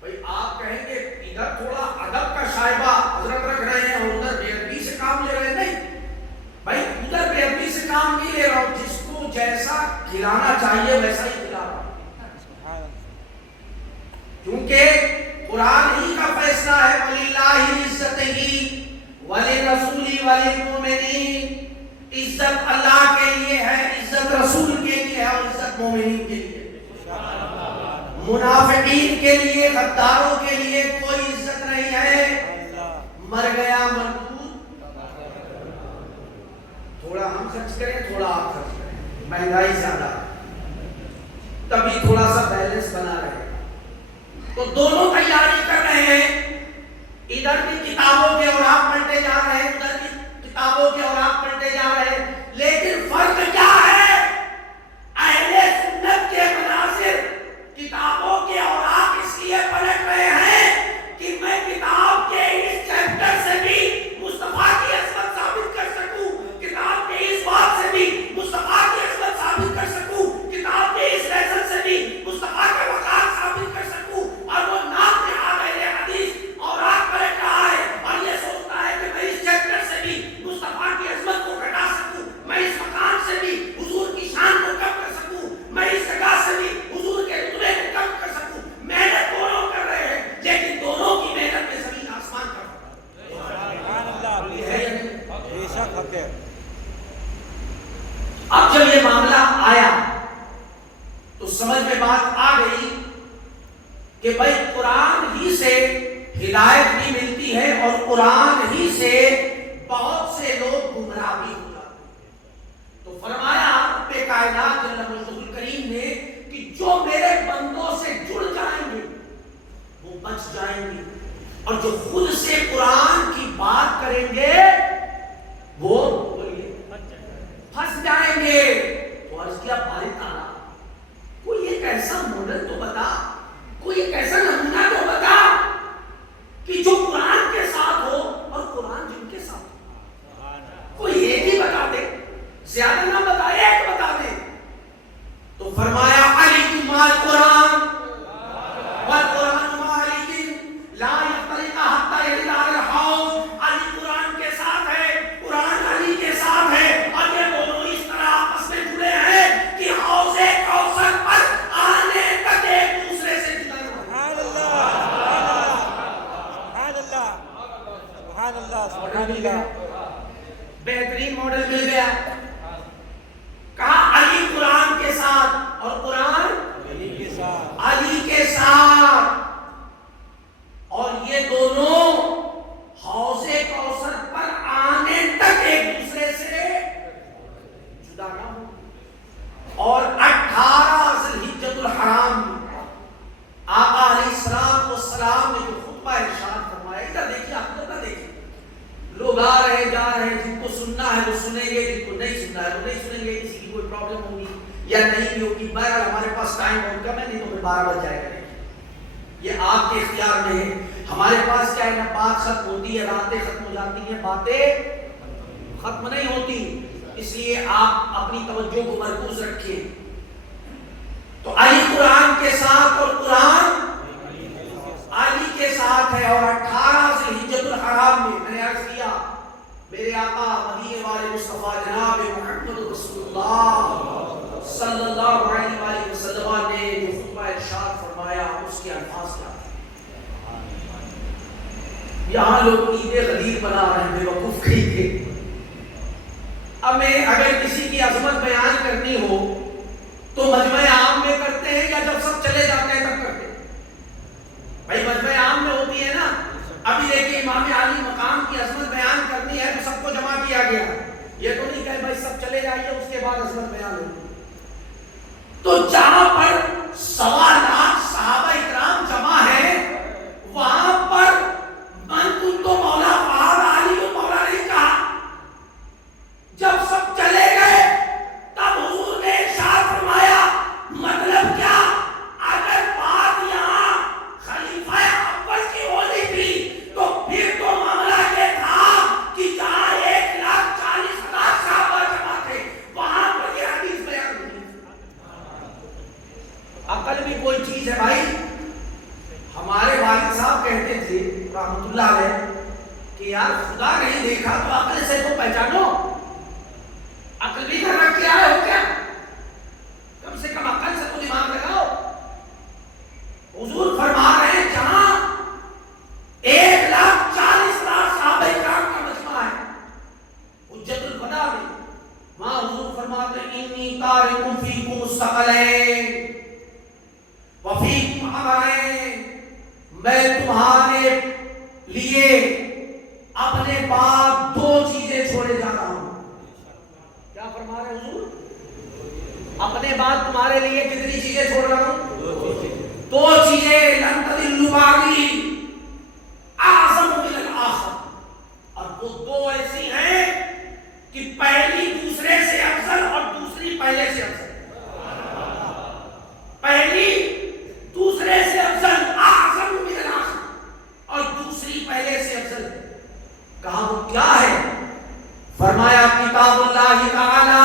بھائی آپ کہیں گے ادھر تھوڑا ادب کا شائبہ حضرت رکھ رہے ہیں اور ادھر بے ادبی سے کام لے رہے ہیں، نہیں بھائی ادھر بے ادبی سے کام نہیں لے رہا ہوں، جس کو جیسا کھلانا چاہیے ویسا ہی کھلا رہا ہوں، کیونکہ قرآن ہی کا فیصلہ ہے وَلِلَّهِ عِزَّتِهِ وَلِرَسُولِهِ وَلِلْمُؤْمِنِينَ، عزت اللہ کے لیے ہے، عزت رسول کے لیے ہے، اور عزت مومنین کے لیے، منافقین کے لیے، غداروں کے لیے کوئی عزت نہیں ہے، مر گیا مردود، تھوڑا ہم خرچ کریں تھوڑا آپ خرچ کریں، مہنگائی زیادہ تبھی تھوڑا سا بیلنس بنا رہے، تو دونوں تیاری کر رہے ہیں، ادھر بھی کتابوں کے اوراق پلٹے جا رہے ہیں، ادھر بھی کتابوں کے اوراق پلٹے جا رہے ہیں، لیکن فرق کیا ہے؟ اہل سنت کے مناظر کتابوں کے اوراق اس لیے پلٹ رہے ہیں کہ میں کتاب کے اس چیپٹر سے بھی مصطفیٰ کی عصمت ثابت کر سکوں، کتاب کے اس بات سے بھی مصطفیٰ کی عصمت ثابت کر سکوں، کتاب کے اس لیسن سے بھی مصطفیٰ کے وقار ثابت کر سکوں، اور وہ نام نہاد اہل حدیث اوراق پلٹ رہا ہے اور یہ سوچتا ہے کہ میں اس چیپٹر سے بھی مصطفیٰ کی عظمت کو گھٹا سکوں، میں اس مقام سے بھی حضور کی شان کو کم کر سکوں، میں اس جگہ سے بھی حضور کے رتبے کو کم کر سکوں، محنت دونوں کر رہے ہیں، لیکن دونوں کی محنت میں زمین آسمان کا فرق ہے۔ اب جب یہ معاملہ آیا تو سمجھ میں بات آ گئی کہ بھائی قرآن ہی سے ہدایت بھی ملتی ہے اور قرآن ہی سے بہت سے لوگ گمراہ بھی ہو جاتے ہیں، تو فرمایا رب کائنات جل مجدہ الکریم نے کہ جو میرے بندوں سے جڑ جائیں گے وہ بچ جائیں گے، اور جو خود سے قرآن کی بات کریں گے وہ پھنس جائیں گے۔ تو عرض کیا باری تعالیٰ کوئی ایک ایسا ماڈل تو بتا، کوئی ایک ایسا نمونہ تو بتا کہ جو قرآن کے ساتھ ہو اور قرآن جن کے ساتھ ہو، کوئی ایک ہی بتا دے، زیادہ نہ بتا، ایک بتا دے۔ تو فرمایا علیکم القرآن والقرآن مع علی لا یفترق حتی یرد علی الحوض، علی قرآن کے ساتھ ہے، قرآن علی کے ساتھ ہے، اور یہ دونوں اس طرح آپس میں جڑے ہیں کہ حوض کوثر پر آنے تک ایک دوسرے سے جدا نہ ہو۔ سبحان اللہ سبحان اللہ سبحان اللہ، بہترین ماڈل مل گیا، کہا علی قرآن کے ساتھ اور قرآن علی کے ساتھ، اور یہ دونوں حوض کوثر پر آنے تک ایک دوسرے سے جدا نہ ہو۔ اور 18 ذوالحجۃ الحرام آقا علیہ السلام نے جو خطبہ ارشاد فرمایا، ادھر دیکھیے، آپ ادھر دیکھیے، لوگ آ رہے ہیں جا رہے ہیں، جن کو سننا ہے وہ سنیں گے، جن کو نہیں سننا ہے وہ نہیں سنیں گے، کسی کی کوئی پرابلم ہوگی یا نہیں بھی ہوگی، بہرحال ہمارے پاس ٹائم بہت کم ہے، نہیں تو پھر 12 بج جائے گا، یہ آپ کے اختیار میں ہے۔ ہمارے پاس کیا ہے نا، بات ختم ہوتی ہے، راتیں ختم ہو جاتی ہیں، باتیں ختم نہیں ہوتی، اس لیے آپ اپنی توجہ کو مرکوز رکھیں۔ تو علی قرآن کے ساتھ اور قرآن علی کے ساتھ ہے، اور 18 ذوالحجۃ الحرام میں نے عرض کیا میرے آقا مدینے والے مصطفیٰ جناب محمد رسول اللہ صلی اللہ علیہ وآلہ وسلم نے جو خطبہ ارشاد فرمایا، اس کے الفاظ کیا تھے؟ یہاں لوگ عید غدیر بنا رہے ہیں، بے وقوف کہیں گے، ہمیں اگر کسی کی عظمت بیان کرنی ہو تو مجمع عام میں کرتے ہیں یا جب سب چلے جاتے ہیں تب کرتے ہیں؟ بھائی مجمع عام میں ہوتی ہے نا، ابھی دیکھیں امام علی مقام کی عظمت بیان کرنی ہے تو سب کو جمع کیا گیا، یہ تو نہیں کہ بھائی سب چلے جائیے اس کے بعد عظمت انی تارک فیکم الثقلین وفیکم امرین، میں تمہارے لیے اپنے بعد دو چیزیں چھوڑے جا رہا ہوں. کیا فرما رہے حضور؟ اپنے بعد تمہارے لیے کتنی چیزیں چھوڑ رہا ہوں؟ دو چیزیں لن تضلوا بعدی اعظم من الاخر، اور وہ دو ایسی ہیں کہ پہلی دوسرے سے افضل اور دوسری پہلے سے افضل. پہلی دوسرے سے افضل، اعظم من الاخر، اور دوسری پہلے سے افضل. کہا وہ کیا ہے؟ فرمایا کتاب اللہ تعالی،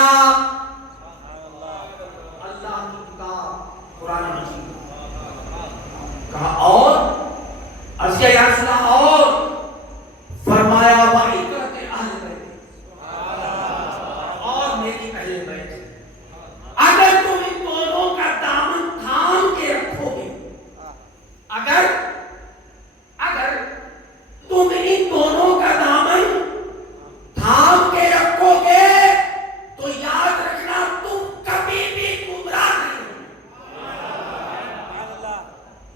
اللہ کی کتاب قرآن مجید. کہا اور عرض کیا یا رسول اللہ، اور فرمایا وعترۃ اہل بیت، اور میری اہل بیت. اگر تم ان دونوں کا دامن تھام کے رکھو گے، اگر تم ان دونوں کا دامن تھام کے رکھو گے تو یاد رکھنا تم کبھی بھی گمراہ نہیں ہوگے.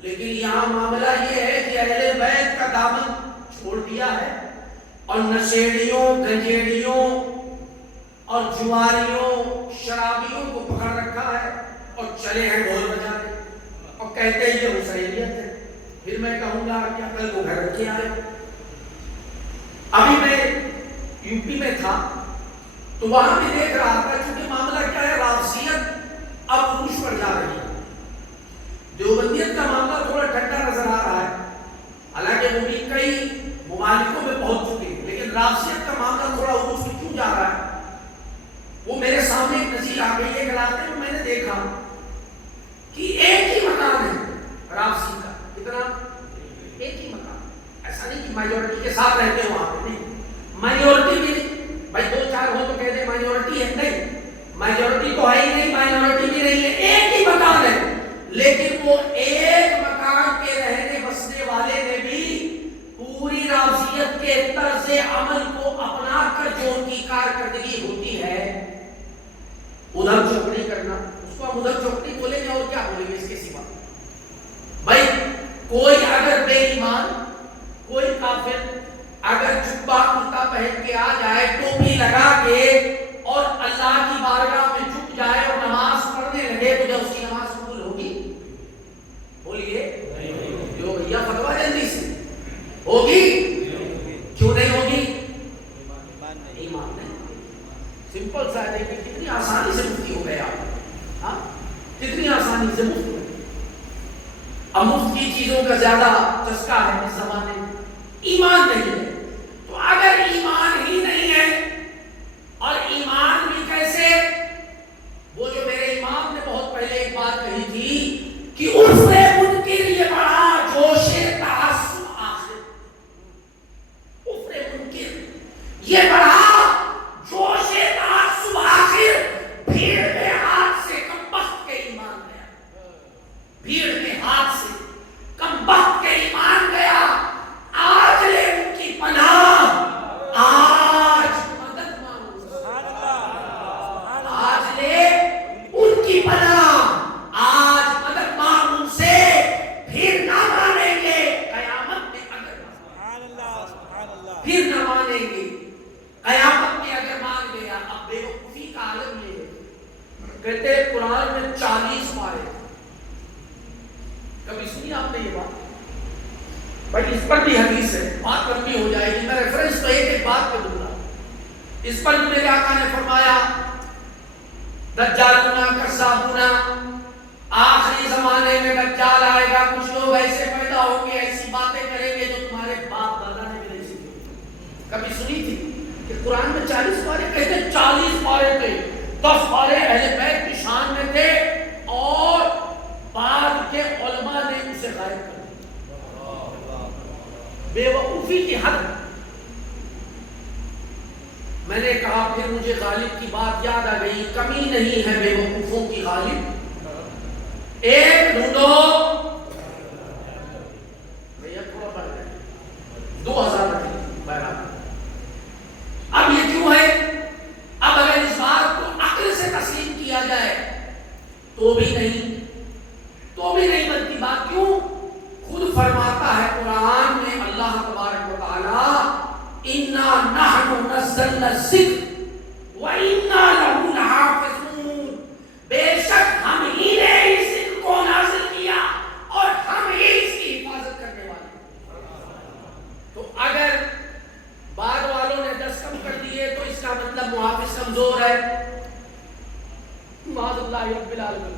لیکن یہاں معاملہ یہ ہے کہ اہل بیت کا دامن چھوڑ دیا ہے اور نشیڑیوں، گنجیڑیوں اور جواریوں، شرابیوں کو پکڑ رکھا ہے اور چلے ہیں ڈھول بجانے اور کہتے ہیں یہ حسینیت ہے. پھر میں کہوں گا کہ عقل کو گھر رکھے آئے. ابھی میں یو پی میں تھا تو وہاں بھی دیکھ رہا تھا، چونکہ معاملہ کیا ہے، رافضیت اب عروج پر جا رہی ہے. دیوبندیت کا معاملہ تھوڑا ٹھنڈا نظر آ رہا ہے، حالانکہ وہ بھی کئی ممالکوں میں پہنچ چکے ہیں، لیکن رافضیت کا معاملہ تھوڑا عروج پہ کیوں جا رہا ہے؟ وہ میرے سامنے ایک نظیر آ گئی ایک علاقے میں، میں نے دیکھا کہ ایک ہی مکان ہے رافضی کا. کتنا؟ ایک ہی مکان. ایسا نہیں کہ مائنورٹی کے ساتھ رہتے ہو وہاں پہ، نہیں، مائنورٹی بھی نہیں. بھائی دو چار ہو تو کہہ دیں مائنورٹی ہے، نہیں، مائنورٹی تو ہے ہی نہیں، مائنورٹی بھی نہیں ہے، ایک ہی مکان ہے. لیکن وہ ایک مکان کے رہنے بسنے والے نے بھی پوری رافضیت کے طرز عمل کو اپنا کر جو ان کی کارکردگی ہوتی ہے، ادھر چوکڑی کرنا، اس کو ہم ادھر چوکڑی بولیں گے اور کیا بولیں گے اس کے سوا. بھائی کوئی اگر بے ایمان، کوئی کافر اگر جبہ کرتا پہن کے آ جائے، ٹوپی لگا کے اور اللہ کی بارگاہ میں جھک جائے اور نماز پڑھنے لگے تو کیا اس کی نماز قبول ہوگی؟ بولیے جو بھیا فتوا جلدی سے ہوگی؟ کیوں نہیں ہوگی؟ ایمان نہیں. سمپل سا ہے کہ کتنی آسانی سے مفتی ہو گئے آپ، ہاں کتنی آسانی سے مفتی. اب مفت کی چیزوں کا زیادہ چسکا ہے اس زمانے میں. ایمان نہیں ہے تو اگر ایمان ہی نہیں ہے، اور ایمان بھی کیسے، وہ جو میرے امام نے بہت پہلے ایک بات کہی تھی کہ اس نے منکر یہ بڑا جوش تعصب آخر، اس نے منکر یہ بڑا جوش تعصب آخر، بھیڑ میں ہاتھ سے کم بخت کے ایمان گیا، بھیڑ میں ہاتھ سے کم بخت کے ایمان گیا. آج لے ان کی پناہ، آج مدد مانگو، آج لے ان کی پناہ، آج مدد مانگ ان سے، پھر نہ مانیں گے قیامت میں. اگر پھر نہ مانیں گے قیامت میں اگر مان گیا. اب بے وقوفی کا عالم یہ ہے، کہتے ہیں قرآن میں 40 پارے. کبھی سنی آپ نے یہ بات؟ بھائی اس پر بھی حدیث ہے، بات لمبی ہو جائے گی، میں ریفرنس تو ایک بات پہ دوں گا. اس پر بھی میرے آقا نے فرمایا دجالونا کذابونا، آخری زمانے میں دجال آئے گا، کچھ لوگ ایسے پیدا ہوں گے، ایسی باتیں کریں گے جو تمہارے باپ دادا نے بھی نہیں سنی. کبھی سنی تھی کہ قرآن میں 40 پارے؟ کہتے ہیں 40 پارے تھے، 10 پارے اہل بیت کی شان میں تھے اور بعد کے علماء نے اسے غائب کر دیا. بے وقوفی کی حد. میں نے کہا پھر مجھے غالب کی بات یاد آ گئی، کمی نہیں ہے بے وقوفوں کی غالب، ایک ڈھونڈو. بھیا تھوڑا بڑھ گیا، 2000 بہرحال. اب یہ کیوں ہے؟ اب اگر اس بات کو عقل سے تسلیم کیا تو بھی نہیں بنتی بات. کیوں؟ خود فرماتا ہے قرآن میں اللہ تبارک و تعالی انا نحن نزلنا الذکر وانا لہ لحافظون، بے شک ہم ہی نے اس ذکر کو نازل کیا اور ہم ہی اس کی حفاظت کرنے والے ہیں. تو اگر بعد والوں نے 10 کم کر دیے تو اس کا مطلب محافظ کمزور ہے. معاذ اللہ رب العالمین.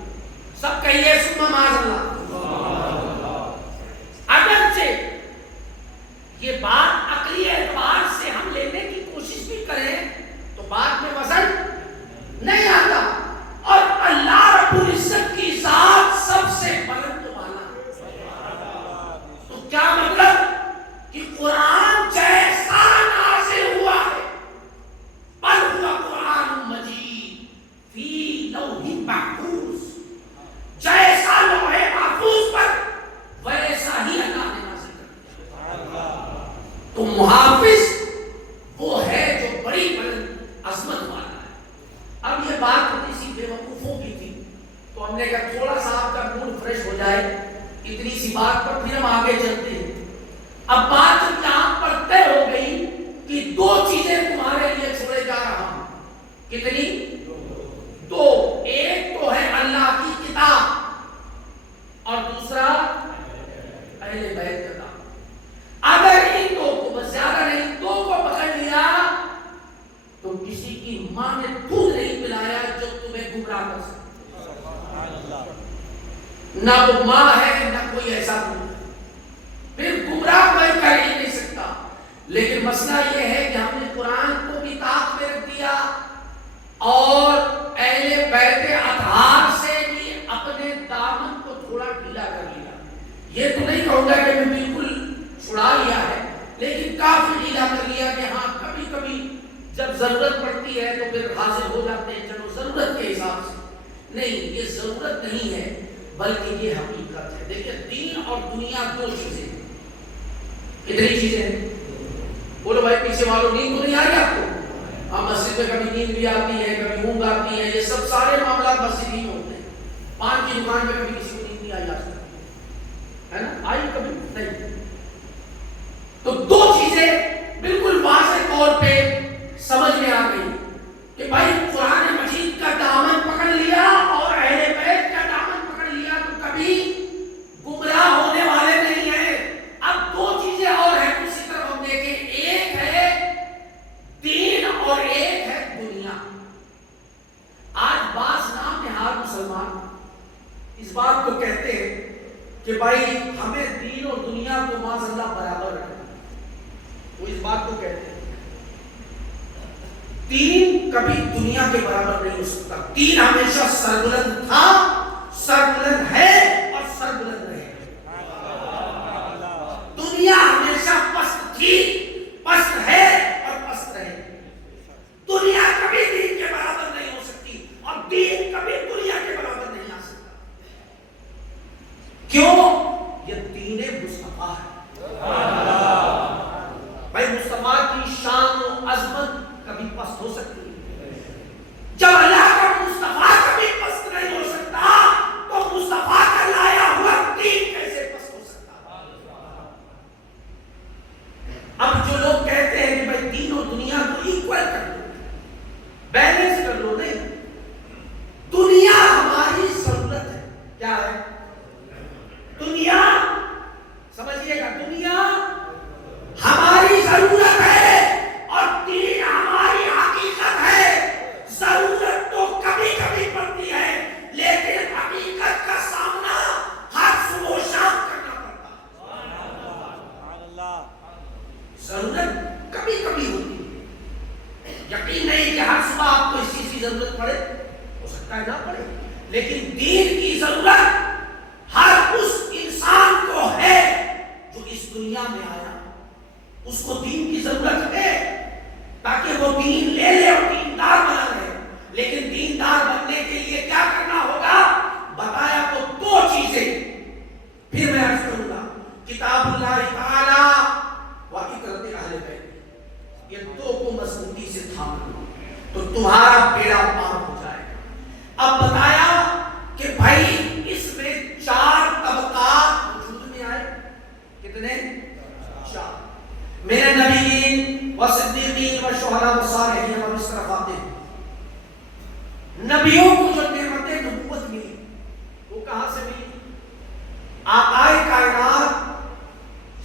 سب کہیے ثم معاذ اللہ. اگرچہ یہ بات عقلی اعتبار سے ہم لینے کی کوشش بھی کریں تو بات میں وزن نہیں آتا. اور اللہ رب العزت کی ذات سب سے بلند والا ہے. تو کیا مطلب کہ قرآن جیسا نازل ہوا ہے، بل ہوا قرآن مجید فی لوح محفوظ، جیسا لوح محفوظ پر ویسا ہی اللہ نے نازل کیا. تو محافظ وہ ہے جو بڑی بلند عظمت والا ہے. اب یہ بات ہوتی سی بے وقوفوں کی تھی تو ہم نے کہا تھوڑا سا آپ کا موڈ فریش ہو جائے اتنی سی بات پر پھر ہم آگے چلتے ہیں. اب بات جب یہاں پر طے ہو گئی کہ 2 چیزیں تمہارے لیے چھوڑے جا رہا ہوں. کتنی؟ 2. ایک تو ہے اللہ کی کتاب اور دوسرا اہل بیت کا دامن. اگر ان 2 کو بس زیادہ نہیں 2 کو پکڑ لیا تو کسی کی ماں نے دودھ نہیں پلایا جو تمہیں گمراہ کر سکتا. نہ وہ ماں ہے نہ کوئی ایسا دودھ ہے، پھر گمراہ کوئی کر ہی نہیں سکتا. لیکن مسئلہ یہ ہے کہ ہم نے قرآن کو بھی طاق میں رکھ دیا اور اہل بیت اطہار سے بھی اپنے دامن کو تھوڑا ڈھیلا کر لیا. یہ تو نہیں کہوں گا کہ میں بالکل چھڑا لیا ہے، لیکن کافی ڈھیلا کر لیا کہ ہاں کبھی کبھی جب ضرورت پڑتی ہے تو پھر حاضر ہو جاتے ہیں. چلو ضرورت کے حساب سے نہیں، یہ ضرورت نہیں ہے بلکہ یہ حقیقت ہے. دیکھیں دین اور دنیا 2 چیزیں ہیں. کتنی چیزیں ہیں؟ بولو بھائی پیچھے والوں نیند تو نہیں آ رہی آپ کو؟ ہاں مسجد میں کبھی نیند بھی آتی ہے، کبھی اونگ آتی ہے. یہ سب سارے معاملات مسجد ہی میں ہوتے ہیں. پان کی دکان پہ کبھی کسی کو نیند نہیں آئی آج تک ہے نا؟ آئی کبھی نہیں. تو 2 چیزیں بالکل واضح طور پہ سمجھ میں آ گئی کہ بھائی قرآن مجید کا دامن پکڑ لیا اور اہل بیت کا دامن پکڑ لیا تو کبھی گمراہ ہونے والے نہیں ہیں. اب 2 چیزیں اور ہیں اسی طرف ہم دیکھیں. ایک ہے دین اور ایک ہے دنیا. آج بعض نام نہاد مسلمان اس بات کو کہتے ہیں کہ بھائی ہمیں دین اور دنیا کو معاذ اللہ برابر رکھنا. وہ اس بات کو کہتے ہیں دین کبھی دنیا کے برابر نہیں ہو سکتا. دین ہمیشہ سربلند تھا، سربلند ہے اور سربلند رہے. دنیا ہمیشہ پست تھی، پست ہے اور پست رہے. دنیا کبھی دین کے برابر نہیں ہو سکتی اور دین کبھی دنیا کے برابر نہیں آ سکتا. کیوں؟ یہ دین مصطفیٰ ہے. بھائی مصطفیٰ کی شان و عظمت کبھی پست ہو سکتی ہے؟ جب اللہ کا مصطفیٰ کبھی پست نہیں ہو سکتا تو مصطفیٰ کا لایا ہوا دین کیسے پست ہو سکتا؟ اب جو لوگ کہتے ہیں کہ بھائی دین اور دنیا کو ایکول کر لو، بیلنس کر لو، نہیں. دنیا ہماری ضرورت ہے. کیا ہے دنیا؟ سمجھیے گا دنیا ہماری ضرورت ہے اور دین ہماری حقیقت ہے. ضرورت تو کبھی کبھی پڑتی ہے لیکن حقیقت کا سامنا ہر صبح و شام کرنا پڑتا ہے. ضرورت کبھی کبھی ہوتی ہے. یقین نہیں کہ ہر صبح آپ کو اس چیز کی ضرورت پڑے، ہو سکتا ہے نہ پڑے، لیکن دین کی ضرورت ہر اس انسان کو ہے جو اس دنیا میں آیا. اس کو دین کی ضرورت ہے تاکہ وہ دین لے لے اور دیندار بنا رہے. لیکن دیندار بننے کے لیے کیا کرنا ہوگا؟ بتایا تو 2 چیزیں. پھر میں عرض کروں گا کتاب اللہ تعالی و اطاعت اہل بیت. یہ 2 کو مضبوطی سے تھام لو تو تمہارا بیڑا پار ہو جائے گا. اب بتایا کہ نبیوں کو جو نعمت نبوت ملی وہ کہاں سے ملی؟ آقائے کائنات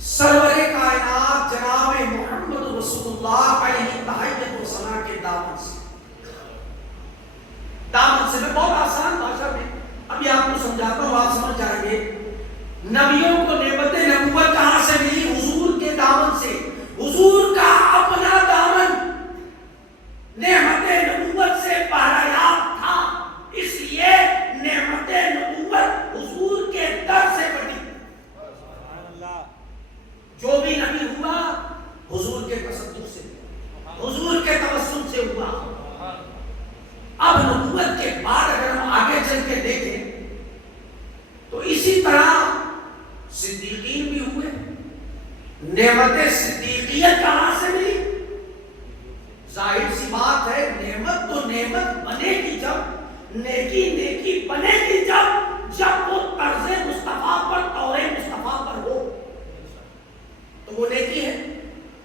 سرور کائنات جناب محمد رسول اللہ علیہ تحیت و ثنا کے دامن سے میں بہت آسان بھاشا میں ابھی آپ کو سمجھاتا ہوں، آپ سمجھ جائیں گے۔ نبیوں کو نعمت نبوت کہاں سے ملی؟ حضور کے دامن سے۔ حضور کا اپنا دامن نعمت نبوت سے بہرایاب تھا، اس لیے نعمت نبوت حضور کے در سے بڑھی۔ جو بھی نبی ہوا حضور کے تصدق سے، حضور کے توسل سے ہوا۔ اب نبوت کے بعد اگر ہم آگے چل کے دیکھیں تو اسی طرح صدیقین بھی ہوئے۔ نعمت صدیقیت کہاں سے ملی؟ ظاہر سی بات ہے، نعمت تو نعمت بنے گی جب، نیکی نیکی بنے گی جب وہ طرز مصطفیٰ پر طور مصطفیٰ پر ہو تو وہ نیکی ہے،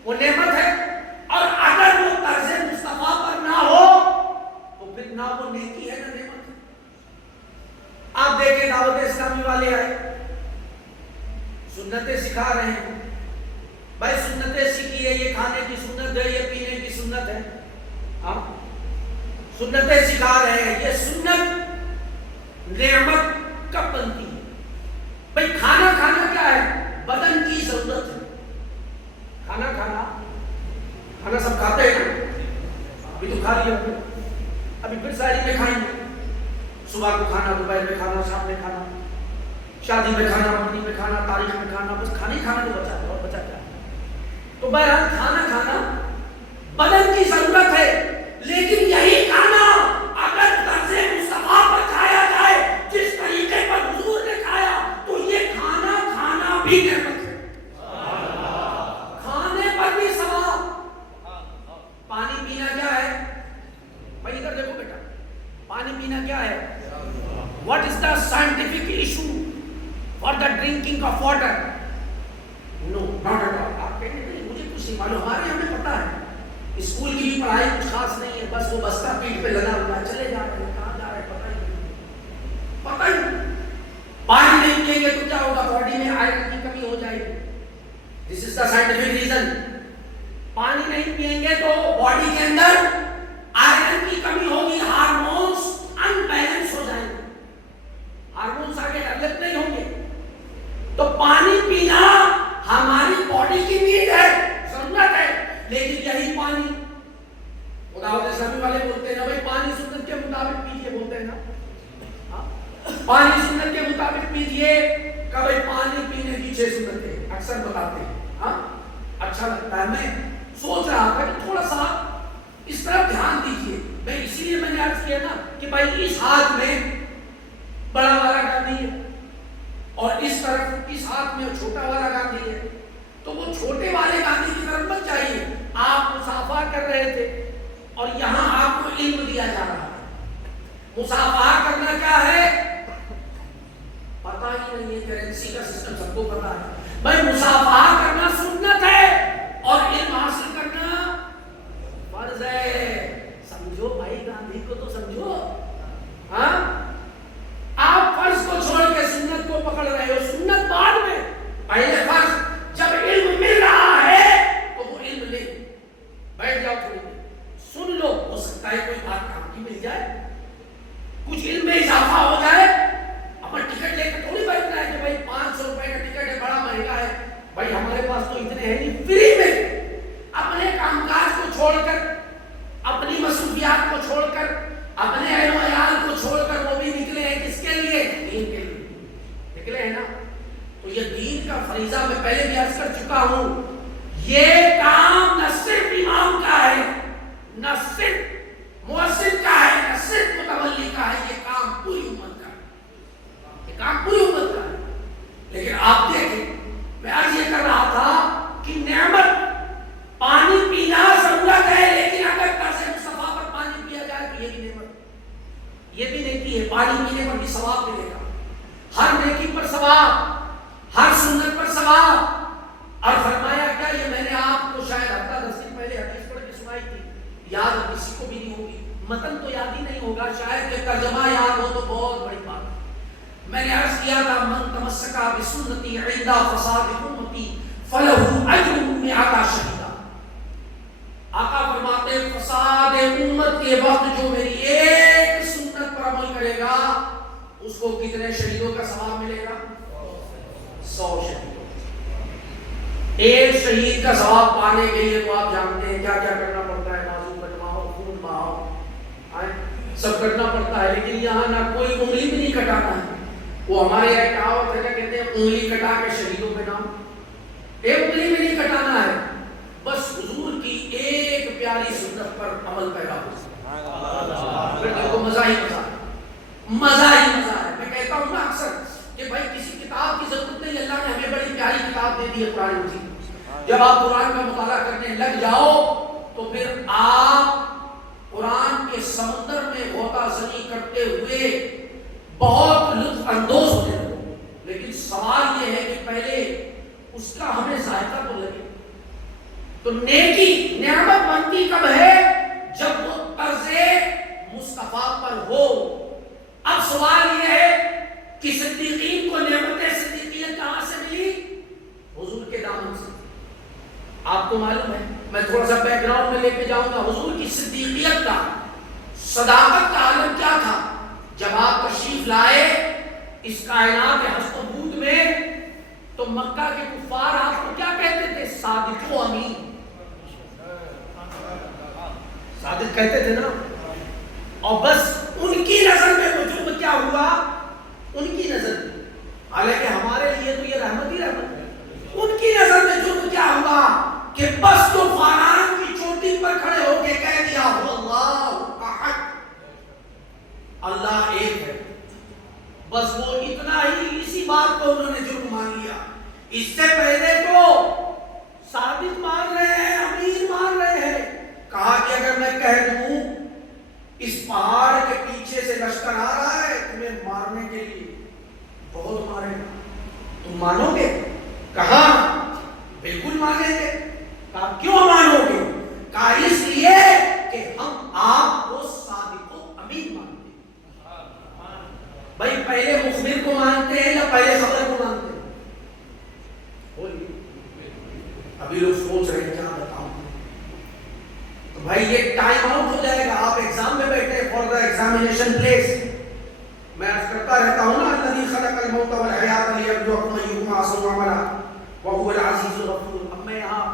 وہ نعمت ہے۔ اور اگر وہ طرز مصطفیٰ پر نہ ہو تو پھر نہ وہ نیکی ہے نہ نعمت ہے۔ آپ دیکھیں دعوت اسلامی والے آئے، سنتیں سکھا رہے ہیں۔ بھائی سنتیں سیکھیے، یہ کھانے کی سنت ہے، یہ پینے کی سنت ہے، ہاں سنتیں سکھا رہے ہیں۔ یہ سنت نعمت کب بنتی ہے؟ بھائی کھانا کھانا کیا ہے؟ بدن کی ضرورت ہے۔ کھانا سب کھاتے ہیں نا، ابھی تو کھا لیا، ابھی پھر ساری میں کھائیں گے۔ صبح کو کھانا، دوپہر میں کھانا، شام میں کھانا، شادی میں کھانا، مندی میں کھانا، تاریخ میں کھانا، بس کھانا تو بچا ہے، اور بچا کیا ہے؟ تو بہرحال کھانا بدن کی ضرورت ہے، لیکن یہی کھانا اگر طرز مصطفیٰ پر کھایا جائے جس طریقے پر حضور نے کھایا تو یہ کھانا بھی نعمت ہے۔ کھانے پر بھی ثواب۔ پانی پینا کیا ہے؟ بھائی ادھر دیکھو بیٹا، پانی پینا کیا ہے؟ What is the scientific issue for the drinking of water? No, not at all. آپ کہیں گے مجھے کچھ نہیں معلوم، ہمارے ہمیں پتا ہے، اسکول کی بھی پڑھائی کچھ خاص نہیں ہے، بس وہ بستہ پیٹھ پہ لگا ہوا ہے، چلے جا رہے ہیں، کہاں جا رہے ہیں پتہ ہی نہیں۔ پانی نہیں پییں گے تو کیا ہوگا؟ باڈی میں آئرن کی کمی ہو جائے گی۔ This is the scientific reason۔ پانی نہیں پییں گے تو باڈی کے اندر آئرن کی کمی ہوگی، ہارمونز ان بیلنس ہو جائیں گے، ہارمونز آگے ڈیولپ نہیں ہوں گے۔ تو پانی پینا ہماری باڈی کی نیڈ ہے، ضرورت ہے، لیکن یہی پانی دعوت اسلامی والے بولتے ہیں نا بھائی پانی سنت کے مطابق پیجیے، بولتے ہیں نا پانی سنت کے مطابق پیجیے، کہ بھائی پانی پینے کی 6 سنتیں اکثر بتاتے ہیں۔ ہاں اچھا لگتا ہے، میں سوچ رہا تھا کہ تھوڑا سا اس طرف دھیان دیجیے۔ میں اسی لیے میں نے عرض کیا نا کہ بھائی اس ہاتھ میں بڑا والا گاندھی ہے اور اس طرف اس ہاتھ میں چھوٹا والا گاندھی ہے، تو وہ چھوٹے والے گاندھی کی طرف مت جائیے۔ آپ مصافحہ کر رہے تھے اور یہاں آپ کو علم دیا جا رہا ہے۔ مصافحہ کرنا کیا ہے؟ پتہ ہی نہیں ہے، کرنسی کا سسٹم سب کو پتا ہے۔ بھائی مصافحہ کرنا سنت ہے اور علم حاصل کرنا فرض ہے۔ سمجھو بھائی، گاندھی کو تو سمجھو۔ ہاں آپ فرض کو چھوڑ کے سنت کو پکڑ رہے ہو، سنت بعد میں، پہلے فرض۔ جب علم مل رہا ہے تو وہ علم لے، بیٹھ جاؤ تھوڑی دیر سن لو، ہو سکتا ہے کوئی بات کام کی مل جائے، کچھ علم میں اضافہ ہو جائے۔ اپنا ٹکٹ لے کے تھوڑی بیٹھنا ہے کہ بھائی 500 روپے کا ٹکٹ ہے، بڑا مہنگا ہے، بھائی ہمارے پاس تو اتنے ہیں نہیں، فری میں اپنے کام کاج کو چھوڑ کر، اپنی مصروفیات کو چھوڑ کر، اپنے اہل و عیال کو چھوڑ کر وہ بھی نکلے ہیں کس کے لیے؟ دین کے لیے نکلے ہیں نا۔ تو یہ دین کا فریضہ میں پہلے بھی عرض کر چکا ہوں، یہ کام نہ صرف امام کا ہے، نہ صرف مؤذن کا ہے، نہ صرف متولی کا ہے، یہ کام پوری امت کا ہے، یہ کام پوری امت کا ہے۔ لیکن آپ دیکھیں، میں آج یہ کر رہا تھا کہ نعمت پانی پینا ضرورت ہے، لیکن اگر طرز مصطفیٰ پر پانی پیا جائے تو یہ بھی نعمت، یہ بھی نیکی ہے۔ پانی پینے پر بھی ثواب ملے گا، ہر نیکی پر ثواب، ہر سنت پر ثواب۔ اور فرمایا کیا؟ یہ میں نے آپ کو شاید ہفتہ 10 دن پہلے حدیث پڑھ کے سنائی تھی، یاد کسی کو بھی نہیں ہوگی۔ متن تو یاد ہی نہیں ہوگا، شاید کہ ترجمہ یاد ہو تو بہت بڑی بات ہے۔ میں نے عرض کیا تھا من تمسکا بسنتی عند فساد امتی فلہ اجر مئات شہیدا۔ آقا فرماتے ہیں فساد امت کے وقت جو میری ایک سنت پر عمل کرے گا اس کو کتنے شہیدوں کا ثواب ملے گا؟ 100 شہیدوں۔ ایک شہید کا ثواب پانے کے لیے تو آپ جانتے ہیں کیا کیا کرنا پڑتا ہے، بازو کٹواؤ، خون بہاؤ، سب کرنا پڑتا ہے، لیکن یہاں نہ کوئی انگلی بھی نہیں کٹانا ہے۔ وہ ہمارے یہاں کہاوت ہے، کہتے ہیں انگلی کٹا کے شہیدوں پہ نام، ایک انگلی بھی نہیں کٹانا ہے، بس حضور کی ایک پیاری سنت پر عمل پیدا ہو۔ پھر دیکھو مزہ ہی مزہ ہے، مزہ ہی مزہ ہے۔ میں کہتا ہوں نا اکثر کہ بھائی کسی کتاب کی ضرورت نہیں، اللہ نے ہمیں بڑی پیاری کتاب دے دی ہے قرآن مجید۔ جب آپ قرآن کا مطالعہ کرنے لگ جاؤ تو پھر آپ قرآن کے سمندر میں غوطہ زنی کرتے ہوئے بہت لطف اندوز ہوتے ہیں۔ لیکن سوال یہ ہے کہ پہلے اس کا ہمیں ذائقہ تو لگے۔ تو نیکی نعمت بنتی کب ہے؟ جب وہ طرز مصطفیٰ پر ہو۔ اب سوال یہ ہے کہ صدیقین کو نعمت صدیقیت کہاں سے ملی؟ حضور کے دامن سے۔ آپ کو معلوم ہے، میں تھوڑا سا بیک گراؤنڈ میں لے کے جاؤں گا۔ حضور کی صدیقیت کا، صداقت کا عالم کیا تھا؟ جب آپ تشریف لائے اس کائنات ہست و بود میں تو مکہ کے کفار آپ کو کیا کہتے تھے؟ صادق و امین، صادق کہتے تھے نا۔ اور بس ان کی نظر میں وجود کیا ہوا؟ ان کی نظر میں، حالانکہ ہمارے لیے تو یہ رحمت ہی رحمت ہے، ان کی نظر میں جرم کیا ہوا کہ بس تو فاران کی چوٹی پر کھڑے ہو کے کہہ دیا اللہ احد، اللہ ایک ہے، بس وہ اتنا ہی، اسی بات کو انہوں نے جرم مان لیا۔ اس سے پہلے تو صادق مان رہے ہیں، امین مان رہے ہیں۔ کہا کہ اگر میں کہہ دوں اس پہاڑ کے پیچھے سے لشکر آ رہا ہے تمہیں مارنے کے لیے، بہت مارے گا، تم مانو گے؟ کہا بالکل مانیں گے۔ کہا کیوں مانو گے؟ کہا اس لیے کہ ہم آپ کو صادق و امین مانتے ہیں۔ بھائی پہلے مخبر کو مانتے ہیں یا پہلے خبر کو مانتے ہیں؟ ابھی لوگ سوچ رہے ہیں کیا بتاؤں۔ تو بھائی یہ ٹائم آؤٹ ہو جائے گا، آپ ایگزام میں بیٹھے فار دا ایگزامینیشن پلیس۔ میں عرض کرتا رہتا ہوں نا الذی خلق الموت والحیات لیبلوکم ایکم احسن عملا وہو العزیز الغفور۔ اب میں یہاں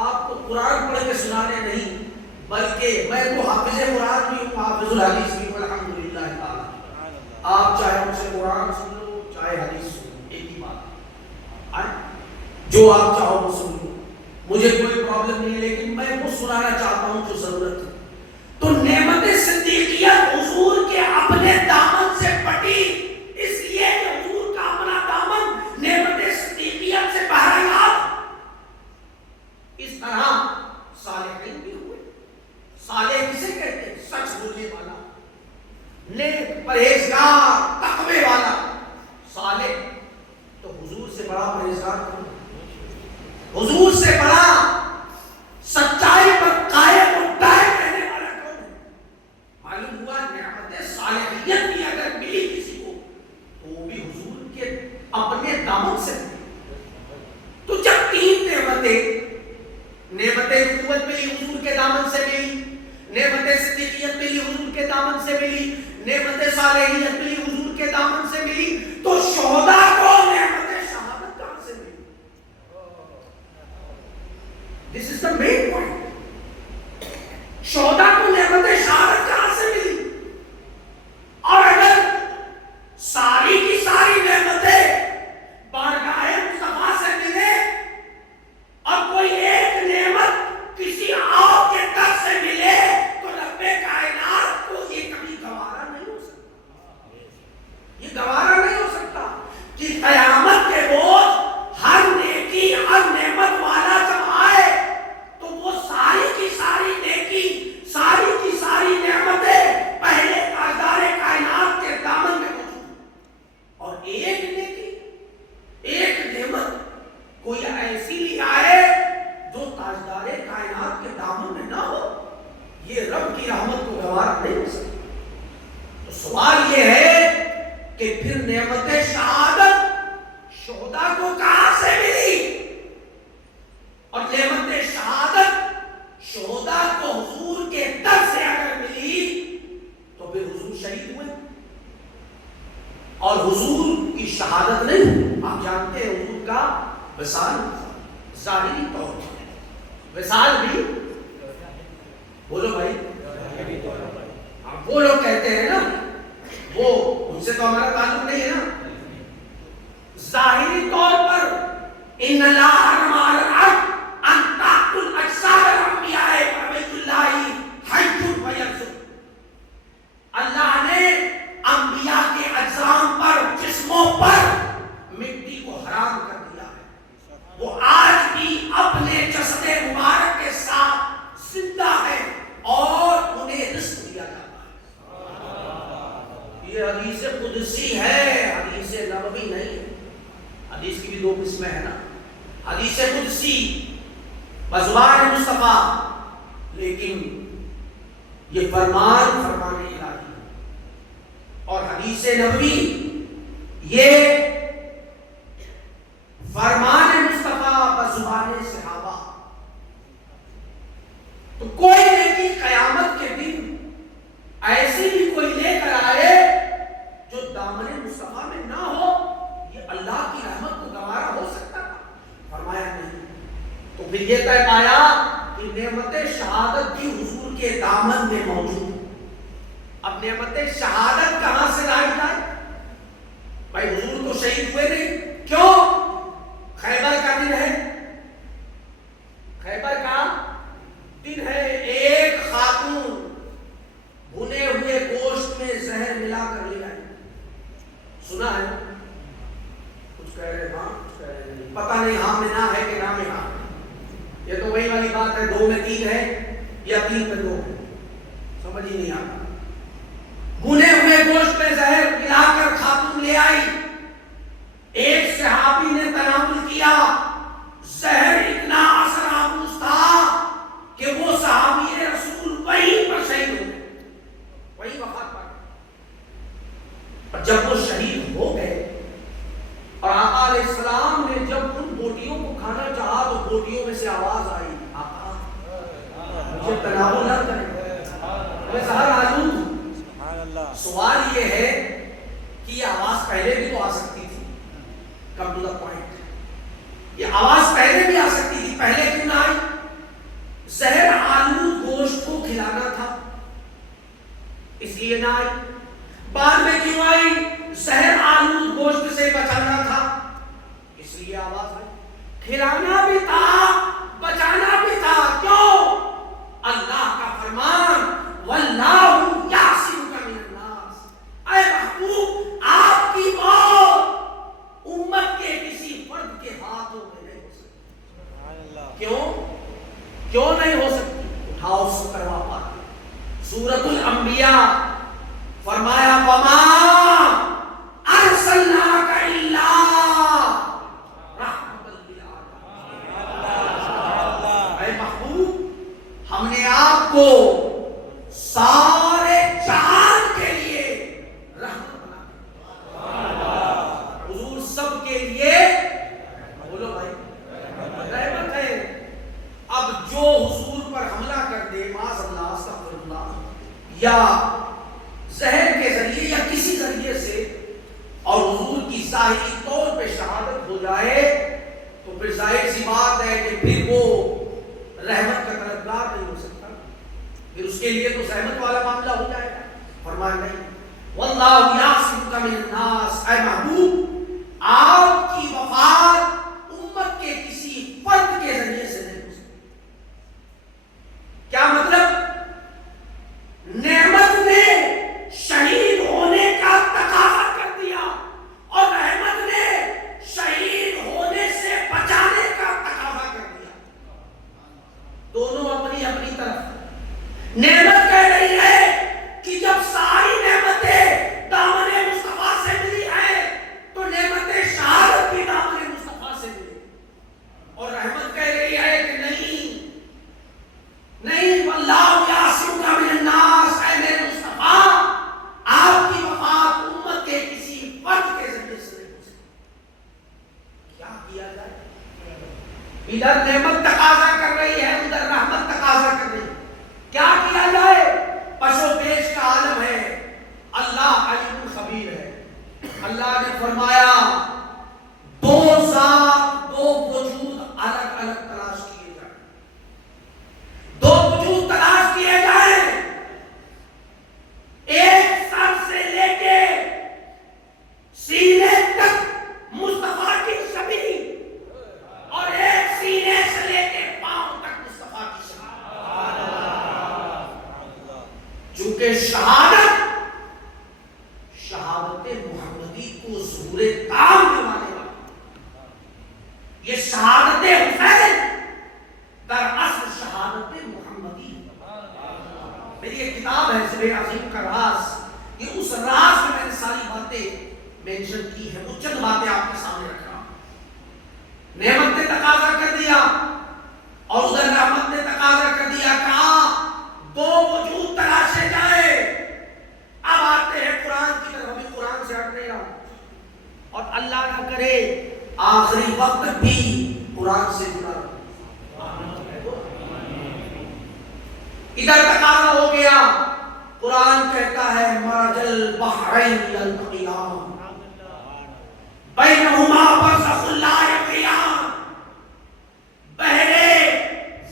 آپ کو قرآن پڑھ کے سنانے نہیں، بلکہ میں تو حافظ قرآن بھی ہوں، حافظ الحدیث بھی ہوں الحمدللہ تعالی۔ آپ چاہے مجھ سے قرآن سن لو چاہے حدیث سن لو، ایک ہی بات ہے، جو آپ چاہو وہ سن لو، مجھے کوئی پرابلم نہیں، لیکن میں وہ سنانا چاہتا ہوں جو ضرورت ہے۔ تو نعمت صدیقیت حضور کے اپنے دامن سے پٹی، اس لیے کہ حضور کا اپنا دامن نعمت صدیقیت سے باہر آیا۔ اس طرح صالحین بھی ہوئے۔ صالح کسے کہتے ہیں؟ سچ بولنے والا، نیک، پرہیزگار، تقوی والا صالح۔ تو حضور سے بڑا پرہیزگار کون ہے؟ حضور سے بڑا سچائی پر قائم اور دائم رہنے والا کون ہے؟ معلوم ہوا نعمت صالحیت بھی اگر ملی کسی کو تو وہ بھی حضور کے اپنے دامن سے ملی۔ تو جب تین نعمتیں، نعمت نبوت ملی حضور کے دامن سے ملی، نعمت صدیقیت ملی حضور کے دامن سے ملی، نعمت صالحیت ملی حضور کے دامن سے ملی، تو شہداء کو نعمت شہادت کہاں سے ملی؟ This is the main point. شہداء کو نعمت شہادت کہاں سے ملی؟ اور اگر ساری کی ساری نعمتیں بارگاہ مصطفیٰ سے ملے اور کوئی ایک نعمت کسی اور کے در سے ملے تو رب کائنات کو یہ کبھی گوارا نہیں ہو سکتا، یہ گوارا نہیں ہو سکتا کہ پھر نعمت شہادت شہداء کو کہاں سے ملی؟ اور نعمت شہادت شہداء کو حضور کے در سے اگر ملی تو پھر حضور شہید ہوئے اور حضور کی شہادت نہیں. آپ جانتے ہیں حضور کا وصال ظاہری طور پر، وصال بھی بولو بھائی، وہ لوگ کہتے ہیں نا وہ ان سے تو ہمارا تعلق نہیں ہے نا. ظاہری طور پر ان اللہ حرم علی الارض ان تأکل اجساد الانبیاء بیت اللہ حی و یرزق. اللہ نے انبیاء کے اجسام پر، جسموں پر مٹی کو حرام کر دیا ہے. وہ آج بھی اپنے جسد مبارک کے ساتھ زندہ ہے اور انہیں رزق دیا جاتا ہے. یہ حدیث قدسی ہے، حدیث نبوی نہیں ہے. حدیث کی بھی دو قسمیں ہیں نا، حدیث قدسی بزبان مصطفیٰ، لیکن یہ فرمان الہی ہے. اور حدیث نبوی یہ فرمان مصطفیٰ بزبان صحابہ. تو کوئی نیکی قیامت کے دن ایسی بھی کوئی لے کر آئے جو دامن مصطفیٰ میں نہ ہو، یہ اللہ کی رحمت کو گوارا ہو سکتا تھا؟ فرمایا نہیں. تو پھر یہ طے پایا کہ نعمت شہادت بھی حضور کے دامن میں موجود ہے. اب نعمت شہادت کہاں سے لائی جائے؟ بھائی حضور تو شہید ہوئے نہیں، کیوں؟ خیبر کا دن ہے، خیبر کا دن ہے. ایک خاتون بھنے ہوئے گوشت میں زہر ملا کر لے آئی. سنا ہے؟ کچھ کہہ رہے ہاں، کچھ کہہ رہے نہیں، پتہ نہیں ہاں میں نہ ہے کہ نہ میں ہاں. یہ تو وہی والی بات ہے، دو میں تین ہے یا تین میں دو ہے، سمجھ ہی نہیں آتا. بھنے ہوئے گوشت میں زہر ملا کر خاتون لے آئی. ایک صحابی نے تناول کیا، زہر اتنا اثر آموز تھا کہ وہ صحابی رسول وہیں پر شہید ہو گئے، وہیں وفات پا گئے. اور جب وہ شہید ہو گئے اور آقا علیہ السلام نے جب ان بوٹیوں کو کھانا چاہا تو بوٹیوں میں سے آواز آئی، آقا مجھے تناول نہ کریں، میں زہر آلود ہوں. سوال یہ ہے کہ یہ آواز پہلے بھی تو آ سکتی تھی. کم ٹو دا پوائنٹ، یہ آواز پہلے بھی آ سکتی تھی، پہلے کیوں نہ آئی؟ زہر آلود گوشت کو کھلانا تھا اس لیے نہ آئی. بعد میں کیوں آئی؟ زہر آلود گوشت سے بچانا تھا اس لیے آواز آئی. کھلانا بھی تھا، بچانا بھی تھا. کیوں؟ اللہ کا فرمان واللہ یعصمک من الناس. اے محبوب آپ کی موت امت کے کسی فرد کے ہاتھوں میں نہیں ہو سکتی. کیوں نہیں ہو سکتی؟ اٹھاؤ 70واں پارہ سورۃ الانبیاء. فرمایا وما ارسلناک الا رحمۃ للعالمین. اے محبوب ہم نے آپ کو سارے جہان کے لیے رحمت بنا. حضور سب کے لیے بولو بھائی رحمت ہے. اب جو حضور پر حملہ کر دے معاذ اللہ استغفر اللہ یا زہر کے ذریعے یا کسی ذریعے سے اور حضور کی ظاہری طور پہ شہادت ہو جائے تو پھر ظاہر سی بات ہے کہ پھر وہ رحمت کا طلبگار نہیں ہو سکتا، پھر اس کے لیے تو زحمت والا معاملہ ہو جائے گا. فرمایا نہیں واللہ یعصمک من الناس. اے محبوب آپ کی وفات امت کے کسی فرد کے ذریعے سے نہیں ہو سکتی. کیا مطلب؟ نعمت نے شہید ہونے کا تقاضا کر دیا اور رحمت نے شہید ہونے سے بچانے کا تقاضا کر دیا. دونوں اپنی اپنی طرف. نعمت کہہ رہی ہے کہ جب ساری نعمتیں دامن مصطفیٰ سے ملی ادھر نعمت تقاضا کر رہی ہے، ادھر رحمت تقاضا کر رہی ہے. کیا کیا جائے؟ پشو پیش کا عالم ہے، اللہ علیم خبیر ہے. اللہ نے فرمایا دو ذات، دو وجود الگ الگ تلاش کیے جائیں، دو وجود تلاش کیے جائیں. ایک سر سے لے کے سینے تک مصطفیٰ کی شبیہ، اور ایک سینے سے لے کے پاؤں تک مصطفیٰ کی شبیہ. چونکہ شہادت محمدی کو ظہور تام دلانے والی، یہ شہادت حسین در اصل شہادت محمدی. میری ایک کتاب ہے سر عظیم کا راز، یہ اس راز میں نے ساری باتیں مینشن کی ہے. وہ چند باتیں آپ کے سامنے رکھ رہا ہوں. نعمت نے تقاضا کر دیا اور ادھر رحمت نے تقاضا کر دیا. کہا دو وجود تلاشے جائے. اب آتے ہیں قرآن کی طرف. ابھی قرآن سے ہٹ نہیں رہا ہوں، اور اللہ نہ کرے آخری وقت بھی قرآن سے جڑا رہا. ادھر تقاضا ہو گیا. قرآن کہتا ہے مرج البحرین یلتقیان بینہما برزخ لا یبغیان. بحر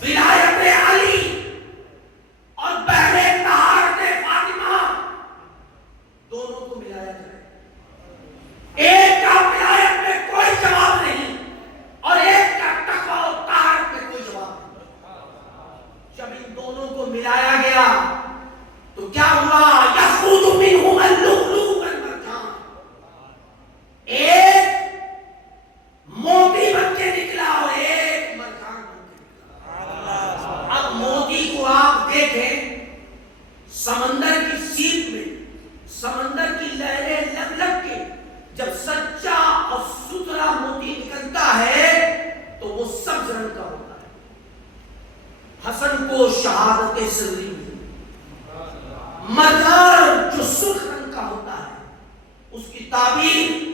ولایت علی اور بحر طہارت فاطمہ دونوں کو ملایا جائے. ایک کا ولایت میں کوئی جواب نہیں اور ایک کا تقویٰ و طہارت میں کوئی جواب نہیں. جب ان دونوں کو ملایا گیا تو کیا ہوا؟ یخرج منہما اللؤلؤ والمرجان. ایک موتی بن کے نکلا اور ایک مرجان بن کے نکلا. اب موتی کو آپ دیکھیں سمندر کی سیپ میں، سمندر کی لہریں لگ لگ کے جب سچا اور ستھرا موتی نکلتا ہے تو وہ سبز رنگ کا ہوتا ہے. حسن کو شہادت سری ملی. مرجان جو سرخ رنگ کا ہوتا ہے اس کی تعبیر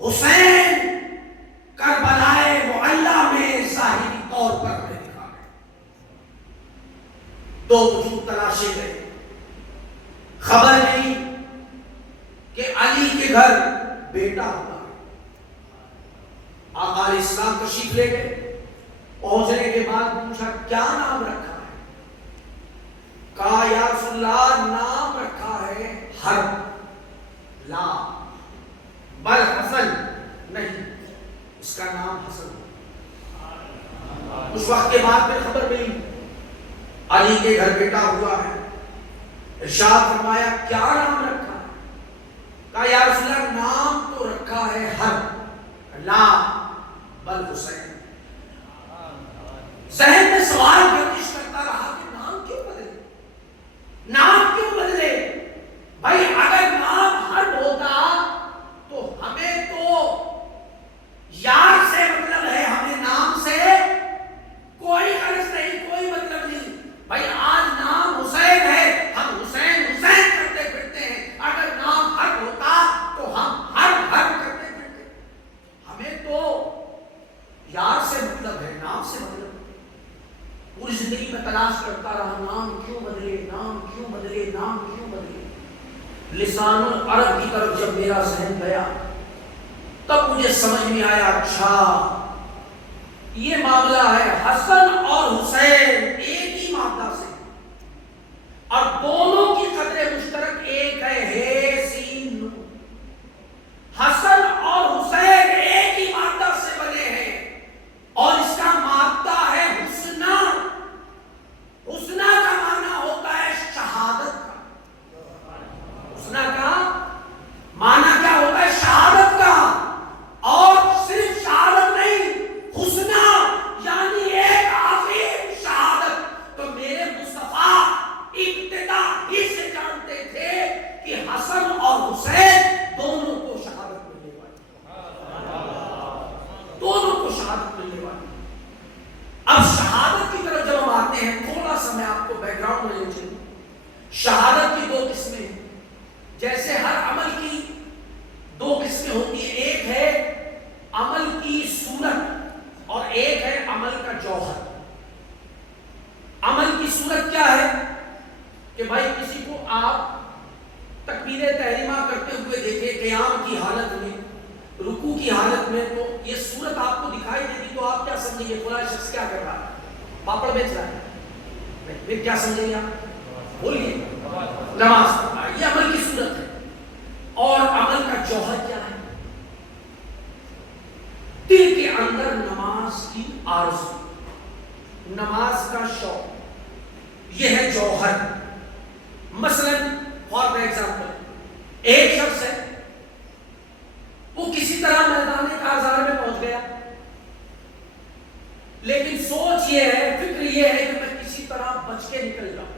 حسین کربلائے معلیٰ میں ظاہری طور پر ہمیں دکھا ہے. دو وجود تلاشے گئے. خبر ملی کہ علی کے گھر بیٹا ہوا ہے. آقا علیہ السلام تشریف لے گئے. پہنچنے کے بعد پوچھا کیا نام رکھا ہے؟ کہا یا رسول اللہ نام رکھا ہے حرب، لا بل حسن، نہیں اس کا نام حسن. اس وقت کے بعد میں خبر ملی علی کے گھر بیٹا ہوا ہے. ارشاد فرمایا کیا نام رکھا ہے؟ کہا یا رسول اللہ نام تو رکھا ہے حرب، لا بل حسین. ذہن میں سوال گردش کرتا رہا کہ نام کیوں بدلے، نام کیوں بدلے؟ بھائی اگر نام حرب ہوتا تو ہمیں تو یار سے مطلب ہے، ہمیں نام سے کوئی غرض نہیں، کوئی مطلب نہیں. بھائی آج نام حسین ہے، ہم حسین حسین کرتے پھرتے ہیں. اگر نام حرب ہوتا تو ہم حرب حرب کرتے پھرتے. ہمیں تو یار سے مطلب ہے، نام سے مطلب. پوری زندگی میں تلاش کرتا رہا نام کیوں بدلے، نام کیوں بدلے، نام کیوں بدلے. لسان العرب کی طرف جب میرا ذہن گیا تب مجھے سمجھ میں آیا اچھا یہ معاملہ ہے حسن اور حسین ایک ہی مادہ سے، اور دونوں کی قدر مشترک ایک ہے سین نون. حسن اور حسین ایک ہی مادہ سے بنے ہیں اور اس کا مادہ ہے حسنہ. حسنہ کا معنی ہوتا ہے شہادت کا. حسنہ کا معنی کیا ہوتا ہے؟ شہادت کا. اور صرف شہادت نہیں، حسنہ یعنی ایک عظیم شہادت. تو میرے مصطفیٰ ابتدا ہی سے جانتے تھے کہ حسن قیام کی حالت میں، رکوع کی حالت میں، تو یہ صورت آپ کو دکھائی دیتی تو آپ کیا سمجھیں گے؟ فلاں شخص کیا کر رہا ہے؟ پاپڑ بیچ رہا ہے، پھر کیا سمجھیں گے آپ؟ بولیے، نماز پڑھ رہا ہے۔ یہ عمل کی صورت ہے۔ اور عمل کا جوہر کیا ہے؟ دل کے اندر نماز کی آرزو، نماز کا شوق، یہ ہے جوہر۔ مثلا فار ایگزامپل ایک شخص ہے، وہ کسی طرح میدان کارزار میں پہنچ گیا، لیکن سوچ یہ ہے، فکر یہ ہے کہ میں کسی طرح بچ کے نکل جاؤں،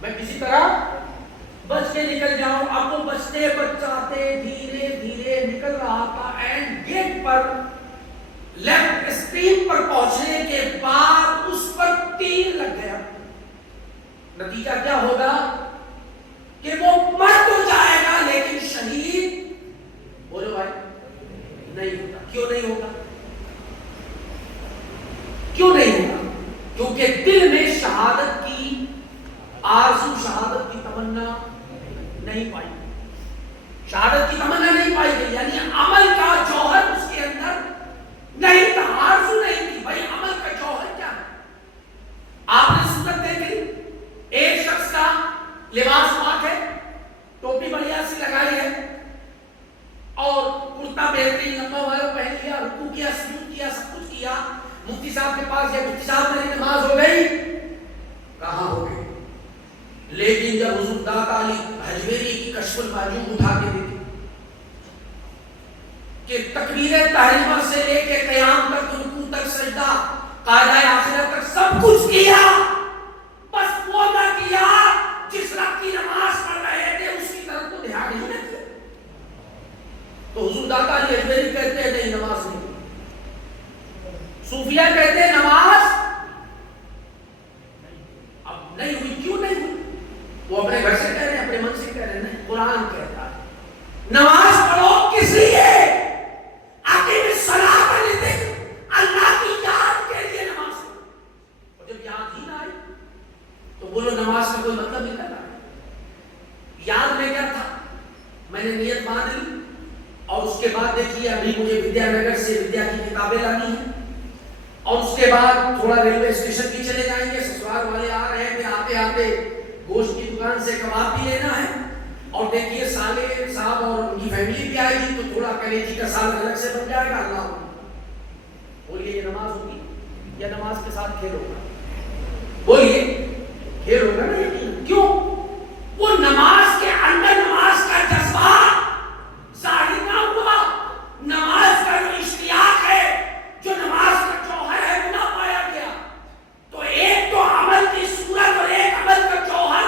میں کسی طرح بچ کے نکل جاؤں۔ اب وہ بچتے بچاتے دھیرے دھیرے نکل رہا تھا، اینڈ گیٹ پر لیفٹ اسٹریم پر پہنچنے کے بعد اس پر تیر لگ گیا۔ نتیجہ کیا ہوگا کہ وہ مر تو جائے گا لیکن شہید، بولو بھائی، نہیں ہوگا۔ کیوں نہیں ہوگا؟ کیوں نہیں ہوگا؟ کیونکہ دل میں شہادت کی آرزو، شہادت کی تمنا نہیں پائی، شہادت کی تمنا نہیں پائی گئی، یعنی عمل کا جوہر اس کے اندر نہیں تھا، آرزو نہیں تھی۔ بھائی عمل کا جوہر کیا ہے؟ آپ نے صورت دیکھی، ایک شخص کا لباس پاک ہے، ٹوپی بڑھیا سی لگائی ہے اور کرتا بہترین لمبا والا پہن لیا، رکوع کیا، سجود کیا، سب کچھ کیا، مفتی صاحب کے پاس گیا، مفتی صاحب میری نماز ہو گئی؟ کہاں ہو گئی؟ لیکن جب حضور داتا علی حجویری کی کشف المحجوب اٹھا کے دیکھی کہ تکبیر تحریمہ سے لے کے قیام تک، رکوع تک، سجدہ، قاعدہ آخرت تک سب کچھ کیا، بس وہ نہ کیا جس رات کی نماز پڑھ رہے تھے اس کی طرف تو دھیان نہیں نہ کیا۔ تو حضور داتا علی حجویری کہتے ہیں نہیں، نماز نہیں۔ صوفیہ کہتے ہیں نماز اب نہیں ہوئی۔ کیوں نہیں ہوئی؟ وہ اپنے گھر سے کہہ رہے ہیں، اپنے من سے کہہ رہے ہیں، قرآن کہتا ہے نماز پڑھو کس لیے؟ اقیم الصلاۃ لذکر، اللہ کی یاد کے لیے نماز پڑھو۔ اور جب یاد ہی نہ آئی تو بولو نماز کا کوئی مطلب نہیں کرنا۔ یاد میں کیا تھا؟ میں نے نیت باندھ لی اور اس کے بعد دیکھیے ابھی مجھے ودیا نگر سے ودیا کی کتابیں لانی ہیں، اور اس کے بعد تھوڑا ریلوے اسٹیشن بھی چلے جائیں گے، سسرال والے آ رہے ہیں، پھر آتے آتے گوشت کی دکان سے کباب بھی لینا ہے، اور دیکھیے سالے صاحب اور ان کی فیملی بھی آئے گی تو تھوڑا کلیجی کا سالن الگ سے بن جائے گا۔ اللہ بولیے یہ نماز ہوگی یا نماز کے ساتھ کھیل ہوگا؟ بولیے کھیل ہوگا نا؟ یقین کیوں؟ وہ نماز کے اندر نماز کا جذبہ ظاہر نہ ہوا، نماز کا جو اشتیاق ہے، جو نماز کا جوہر ہے، وہ نہ پایا گیا۔ تو ایک تو عمل کی صورت اور ایک عمل کا جوہر،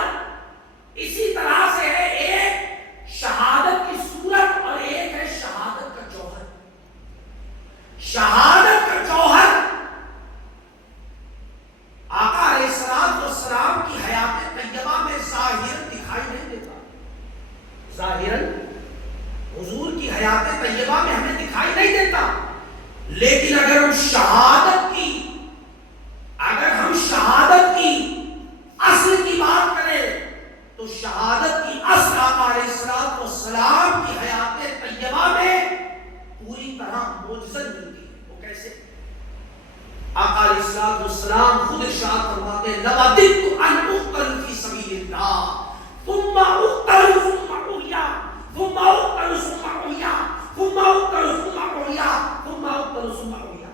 اسی طرح سے ہے ایک شہادت کی صورت اور ایک ہے شہادت کا جوہر۔ شہادت کا جوہر آقا علیہ السلام کی حیات طیبہ میں ظاہراً دکھائی نہیں دیتا، ظاہراً حضور کی حیات طیبہ میں ہمیں دکھائی نہیں دیتا، لیکن اگر ہم شہادت کی اصل کی بات کریں تو شہادت کی اصل آقا علیہ السلام کی حیات طیبہ میں پوری طرح معجزت ملتی ہے۔ وہ کیسے؟ آقا علیہ السلام خود ارشاد فرماتے ہیں لَوَدِدْتُ أَنْ أُقْتَلَ فِي سَبِيلِ اللَّهِ ثُمَّ أُقْتَلُ ثُمَّ أُحْيَىٰ ثُمَّ أُقْتَلُ ثُمَّ أُحْيَىٰ ثُمَّ أُقْتَلُ ثُمَّ أُحْيَىٰ ثُمَّ أُقْتَلُ ثُمَّ أُحْيَىٰ۔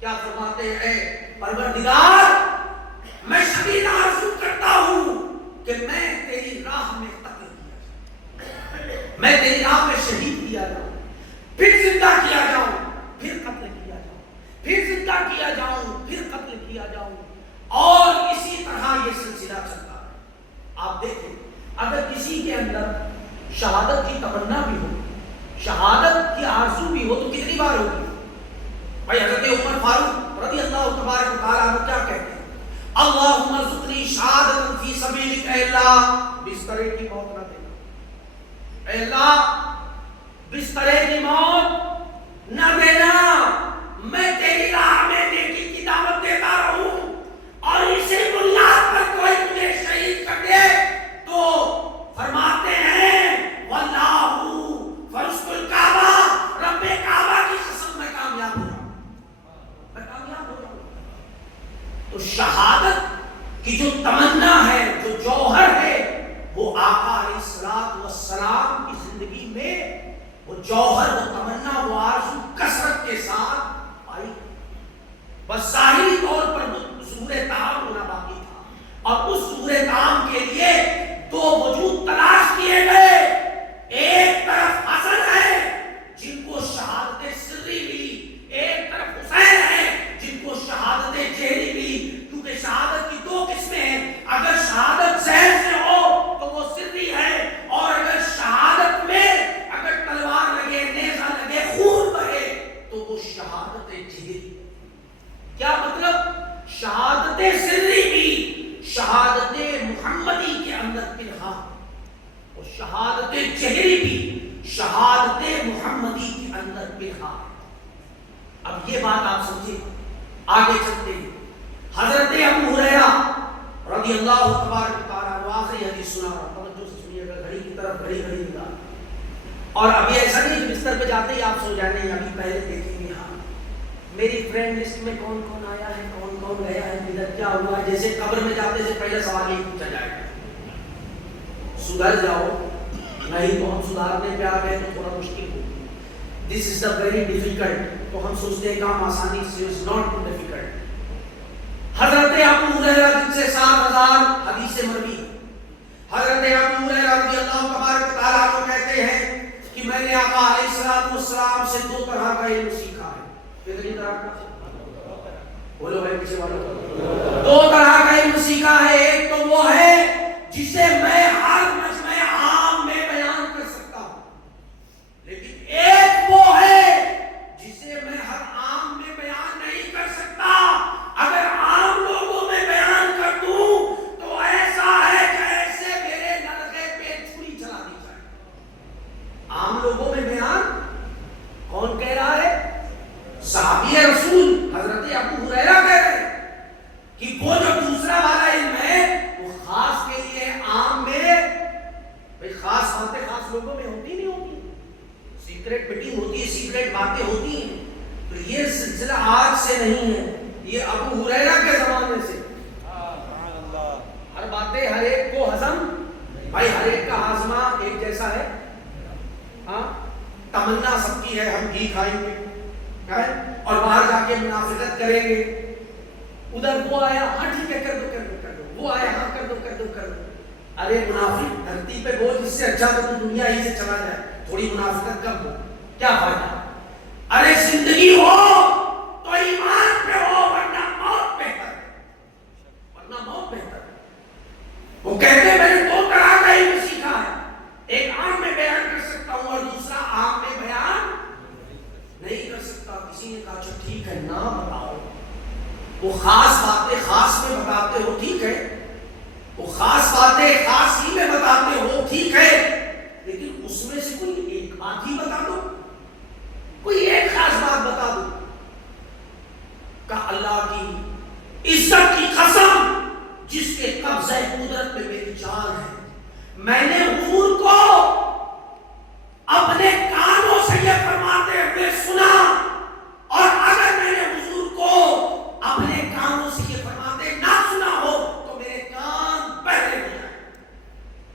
کیا فرماتے ہیں؟ اے پروردگار، میں شدید آرزو کرتا ہوں کہ میں تیری راہ میں قتل کیا جاؤں، میں تیری راہ میں شہید کیا جاؤں، پھر زندہ کیا جاؤں، پھر قتل کیا جاؤں، پھر زندہ کیا جاؤں، پھر قتل کیا جاؤں، اور اسی طرح یہ سلسلہ چلتا ہے۔ آپ دیکھیں اگر کسی کے اندر شہادت کی تمنا بھی ہو، شہادت کی آرزو بھی ہو تو کتنی بار ہوگی؟ بھائی حضرت عمر فاروق رضی اللہ تبارک و تعالیٰ عنہ کیا کہتے ہیں؟ اللہم ارزقنی شہادۃ فی سبیلک، اے اللہ بسترے کی موت نہ دینا، اے اللہ بسترے کی موت نہ دینا، میں تیری راہ میں نیکی کی دعوت دیتا رہوں اور اسی بنیاد پر کوئی مجھے شہید کر دے تو فرماتے ہیں واللہ وہ جوہر، وہ تمنا، وہ آرزو کثرت کے ساتھ آئی، بس ظاہری طور پر ظہور تام ہونا باقی تھا، اور اس ظہور تام کے لیے دو وجود تلاش کیے گئے. ایک طرف حسن ہے جن کو شہادت سری ملی، ایک طرف حسین ہے جن کو شہادت جہری ملی، کیونکہ شہادت کی دو قسمیں ہیں. اگر شہادت زہر سے ہو تو وہ سری ہے، اور اگر شہادت میں اگر تلوار لگے، نیزہ لگے، خون بہے تو وہ شہادت جہری. کیا مطلب؟ شہادت سری بھی شہادت محمدی کے اندر پنہاں، اور شہادت جہری بھی شہادت محمدی کے اندر پنہاں. اب یہ بات آپ سمجھیں، آگے چلتے ہیں. حضرت ابو ہریرہ رضی اللہ تبارک و تعالیٰ عنہ آخری حدیث سنا رہا، توجہ سے سنیے گا، گھڑی کی طرف گھڑی نگاہ. اور ابھی ایسا نہیں کہ بستر پہ جاتے ہی آپ سو جانے ہیں، ابھی پہلے دیکھیں گے ہاں میری فرینڈ لسٹ میں کون کون آیا ہے، کون کون گیا ہے، ادھر کیا ہوا ہے. جیسے قبر میں جاتے سے پہلے سوال ہی پوچھا جائے گا، سدھر جاؤ، نہیں تو ہم سدھارنے پہ آ گئے تو تھوڑا مشکل ہو. دس از دا ویری ڈیفیکلٹ. تو ہم سوچتے ہیں کام آسانی سے، از ناٹ ٹو ڈیفیکلٹ. حضرت ابو ہریرہ جن سے 7000 حدیث مروی، حضرت ابو ہریرہ رضی اللہ تبارک و تعالیٰ عنہ کہتے ہیں کہ میں نے آقا علیہ الصلوۃ والسلام سے دو طرح کا علم سیکھا ہے. کتنی طرح کا؟ بولو بھائی پیچھے والوں. دو طرح کا علم سیکھا ہے. ایک تو وہ ہے جسے میں ہر مجمع عام میں بیان کر سکتا ہوں، لیکن ایک وہ ہے جسے میں ہر عام میں بیان نہیں کر سکتا. اگر عام لوگوں میں بیان کر دوں تو ایسا ہے کہ ایسے میرے نرغے پہ چھری چلا دی جائے. عام لوگوں میں بیان کون کہہ رہا ہے؟ صحابی رسول حضرت ابو ہریرہ کہہ رہے ہیں کہ وہ جو دوسرا والا علم ہے وہ خاص کے لیے عام میں، بھئی خاص باتیں خاص لوگوں میں ہوتی نہیں ہوتی، سیکریٹ میٹنگ ہوتی ہے، سیکریٹ باتیں ہوتی ہیں. تو یہ سلسلہ آج سے نہیں ہے، یہ ابو ہریرہ کے زمانے سے. ہر باتیں ہر ایک کو ہضم، بھائی ہر ایک کا ہاضمہ ایک جیسا ہے. ہاں تمنا سب کی ہے ہم گھی کھائیں گے اور باہر جا کے منافقت کریں گے. ادھر وہ آیا، ہاں ٹھیک ہے کر دو کر دو کر دو، وہ آیا، ہاں کر دو کر دو کر دو. ارے منافق دھرتی پہ بول، اس سے اچھا تو دنیا ہی سے چلا جائے، تھوڑی منافقت کم ہو، کیا فائدہ. ارے زندگی ہو تو ایمان پہ ہو، ورنہ موت بہتر ہے، ورنہ موت بہتر ہے. وہ کہتے ہیں میں نے دو طرح کا علم سیکھا ہے، ایک عام میں بیان کر سکتا ہوں اور دوسرا عام میں بیان نہیں کر سکتا. کسی نے کہا اچھا ٹھیک ہے نہ بتاؤ. وہ خاص باتیں خاص میں بتاتے ہو ٹھیک ہے، وہ خاص باتیں خاص ہی میں بتاتے ہو ٹھیک ہے، لیکن اس میں سے کوئی ایک بات ہی بتا دو، کوئی ایک خاص بات بتا دو. کہ اللہ کی عزت کی قسم جس کے قبضہ قدرت پہ میری جان ہے، میں نے حضور کو اپنے کانوں سے یہ فرماتے ہوئے سنا، اور اگر میں نے حضور کو اپنے کانوں سے یہ فرماتے نہ سنا ہو تو میرے کان بہرے ہو جائیں.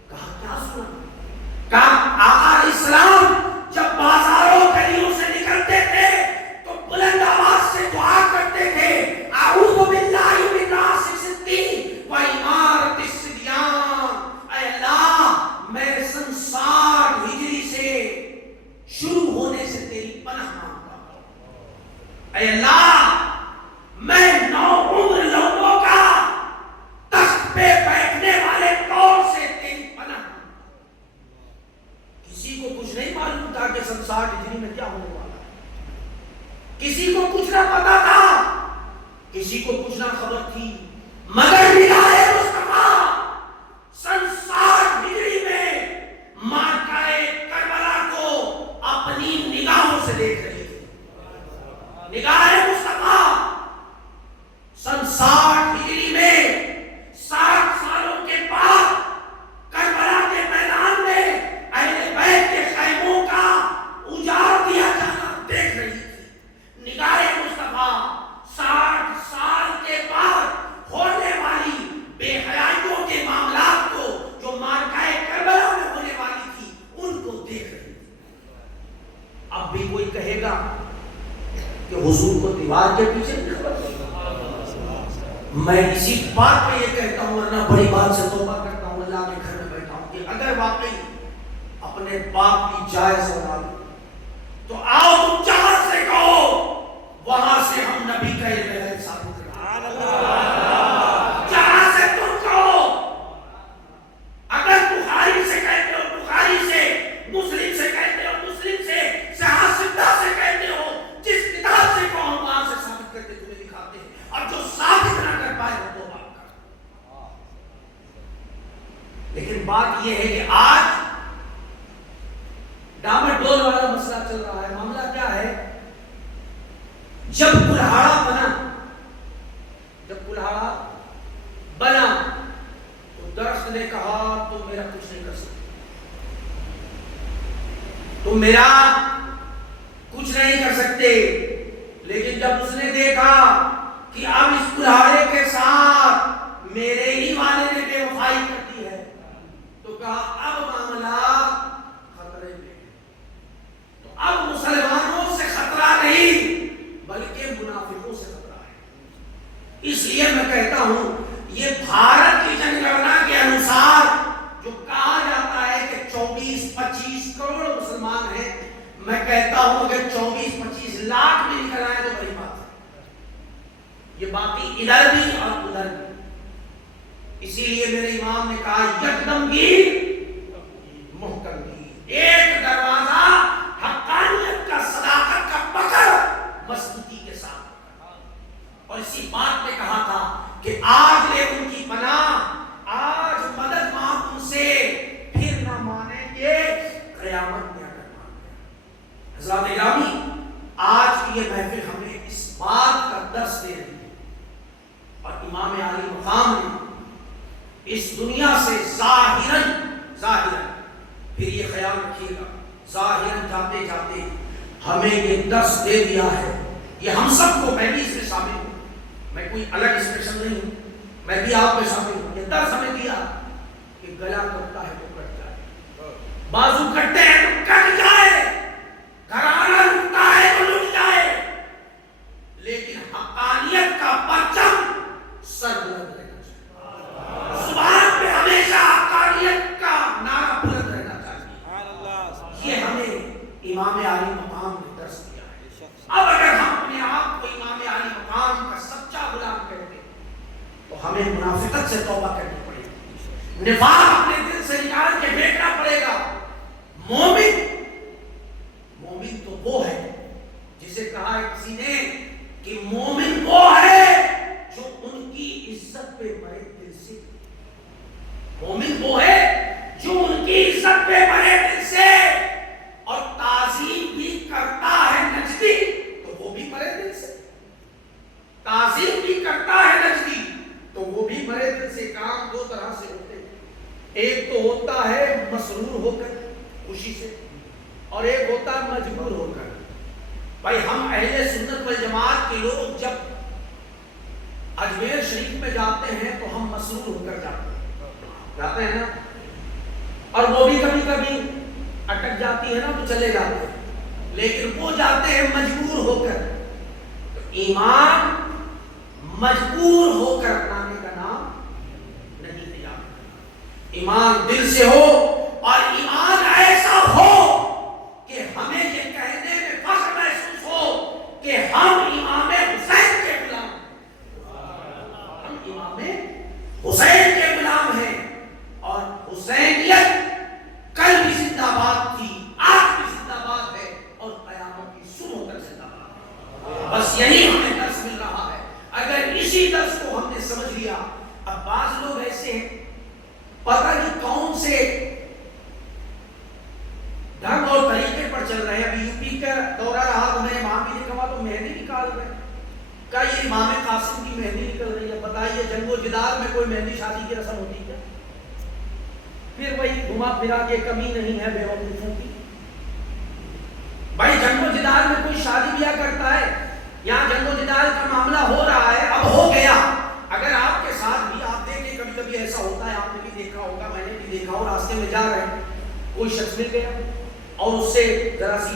کہا کیا سنا؟ کہا آقا علیہ السلام جب بازاروں گلیوں سے نکلتے تھے تو بلند آواز سے دعا کرتے تھے، اعوذ باللہ من راسخ الدین و عمارت الصبیان. اے اللہ میں سن 60 ہجری سے شروع ہونے سے تیری پناہ مانگتا ہوں. اے اللہ میں 9 عمر لوگوں کا تخت پہ بیٹھنے والے طور سے تیری پناہ مانگتا ہوں. کسی کو کچھ نہیں معلوم تھا کہ سن 60 ہجری میں کیا ہونے والا ہے، کسی کو کچھ نہ پتا تھا، کسی کو کچھ نہ خبر تھی، مگر نگاہ مصطفیٰ سن 60 ہجری میں مارکہ کربلا کو اپنی نگاہوں سے دیکھ رہی تھی. نگاہ مصطفیٰ سن 60 ہجری میں 60 سالوں کے بعد کربلا کے میدان میں اہل بیت کے خیموں کا اجاڑ دیا جانا دیکھ رہی تھی. نگاہ مصطفیٰ 60 سال کے بعد ہونے والی بے حیائیوں کے معاملات کو جو مارکہ کربلا میں ہونے والی تھی ان کو دیکھ رہی تھی. اب بھی کوئی کہے گا کہ حضور کو دیوار کے پیچھے نہیں خبر تھی؟ میں اسی بات پہ یہ کہتا ہوں، ورنہ بڑی بات سے توبہ کرتا ہوں اللہ کے گھر میں بیٹھا ہوں کہ اگر واقعی اپنے باپ کی جائز اولاد تو آؤ تم جہاں سے کہو وہاں سے ہم نبی کا علم ثابت کریں۔ جہاں سے تم کہو، اگر بخاری سے کہتے ہو بخاری سے، مسلم سے کہتے ہو مسلم سے، صحیح ستہ سے کہتے ہو، جس کتاب سے کہو ہم وہاں سے ثابت کرتے تمہیں دکھاتے ہیں، اور جو ثابت نہ کر پائے وہ تو بات کر۔ لیکن بات یہ ہے کہ آج ڈامر ڈول والا مسئلہ چل رہا ہے۔ معاملہ کیا ہے؟ جب کلہاڑا بنا تو درخت نے کہا تم میرا کچھ نہیں کر سکتے، تم میرا کچھ نہیں کر سکتے۔ لیکن جب اس نے دیکھا کہ اب اس کلہاڑے کے ساتھ میرے ہی والے نے بے وفائی کر دی ہے تو کہا اب معاملہ خطرے میں ہے۔ تو اب مسلمانوں سے خطرہ نہیں بلکہ منافقوں سے خطرہ ہے۔ اس لیے میں کہتا ہوں یہ بھارت کی جن گننا کے انوسار جو کہا جاتا ہے کہ 24-25 کروڑ مسلمان ہیں، میں کہتا ہوں کہ 24-25 لاکھ بھی نکل آئے تو بڑی بات ہے۔ یہ باقی ادھر بھی اور ادھر بھی۔ اسی لیے میرے امام نے کہا یکدم گیر محکم گیر، ایک دروازہ حقانیت کا، صداقت کا پکڑ مضبوطی کے ساتھ۔ اور اسی بات نے کہا تھا کہ آج لے ان کی پناہ، آج مدد مانگ ان سے، پھر نہ مانیں گے قیامت میں اگر مان گیا۔ حضرات گرامی، آج کی یہ محفل ہمیں اس بات کا درس دے رہی ہے، اور امام عالی مقام نے اس دنیا سے ظاہراً پھر یہ خیال رکھیے گا، ظاہراً جاتے جاتے ہمیں یہ درس دے دیا ہے۔ یہ ہم سب کو، میں بھی اس میں شامل ہوں، میں کوئی الگ اسپیشل نہیں ہوں، میں بھی آپ میں شامل ہوں۔ یہ درس ہمیں دیا کہ گلا کٹتا ہے تو کٹ جائے، بازو کٹتے ہیں تو کٹ جائے، گھرانہ لٹتا ہے تو لٹ جائے، لیکن حقانیت کا پرچم سر بلند رہنا چاہیے۔ زبان پہ ہمیشہ حقانیت کا نعرہ بلند رہنا چاہیے۔ یہ ہمیں امام عالی مقام نے درس دیا ہے۔ اب اگر ہم اپنے آپ کو امام عالی مقام کا سچا غلام کہتے ہیں تو ہمیں منافقت سے توبہ کرنی پڑے گی، نفاق اپنے دل سے نکال کے پھینکنا پڑے گا۔ مومن تو وہ ہے جسے کہا ہے کسی نے کہ مومن وہ ہے جو ان کی عزت پہ مرے دل سے۔ مومن وہ ہے جو ان کی عزت پہ مرے دل سے، اور تعظیم بھی کرتا ہے نجدی تو وہ بھی مرے دل سے، تعظیم بھی کرتا ہے نجدی تو وہ بھی مرے دل سے۔ کام دو طرح سے ہوتے ہیں، ایک تو ہوتا ہے مسرور ہو کر، خوشی سے، اور ایک ہوتا ہے مجبور ہو کر۔ بھائی ہم اہل سنت والجماعت کے لوگ جب اجمیر شریف میں جاتے ہیں تو ہم مسرور ہو کر جاتے ہیں نا، اور وہ بھی کبھی کبھی اٹک جاتی ہے نا تو چلے جاتے ہیں، لیکن وہ جاتے ہیں مجبور ہو کر۔ تو ایمان مجبور ہو کر اپنانے کا نام نہیں ہے۔ ایمان دل سے ہو، اور ایمان ایسا ہو کہ ہمیں یہ کہنے میں فخر محسوس ہو کہ ہم امام حسین کے غلام ہیں، ہم امام حسین کے غلام ہیں، اور حسینیت کل بھی زندہ باد تھی، آج بھی زندہ باد ہے، اور قیامت کی صبح تک زندہ باد ہے۔ بس یہی ہمیں درس مل رہا ہے۔ اگر اسی درس کو ہم نے سمجھ لیا، اب بعض لوگ ایسے ہیں پتہ نہیں کون سے ڈھنگ اور طریقے پر چل رہے ہیں۔ ابھی یو پی کا دورہ رہا تو میں نے وہاں بھی دیکھا تو مہندی نکال رہے ہیں، کیا یہ امام قاسم کی مہندی نکل رہی ہے؟ بتائیے جنگ و جدال میں کوئی مہندی شادی کی رسم ہوتی ہے؟ پھر وہی گھما پھرا کے کمی نہیں ہے بے وقوفوں کی۔ بھائی جنگ و جدال میں کوئی شادی بیاہ کرتا ہے؟ یہاں جنگ و جدال کا معاملہ ہو رہا ہے، اب ہو گیا۔ اگر آپ کے ساتھ بھی آپ دیکھیں کبھی کبھی ایسا ہوتا ہے، آپ نے بھی دیکھا ہوگا، میں نے بھی دیکھا ہو، راستے میں جا رہے ہیں کوئی شخص مل گیا اور اس سے ذرا سی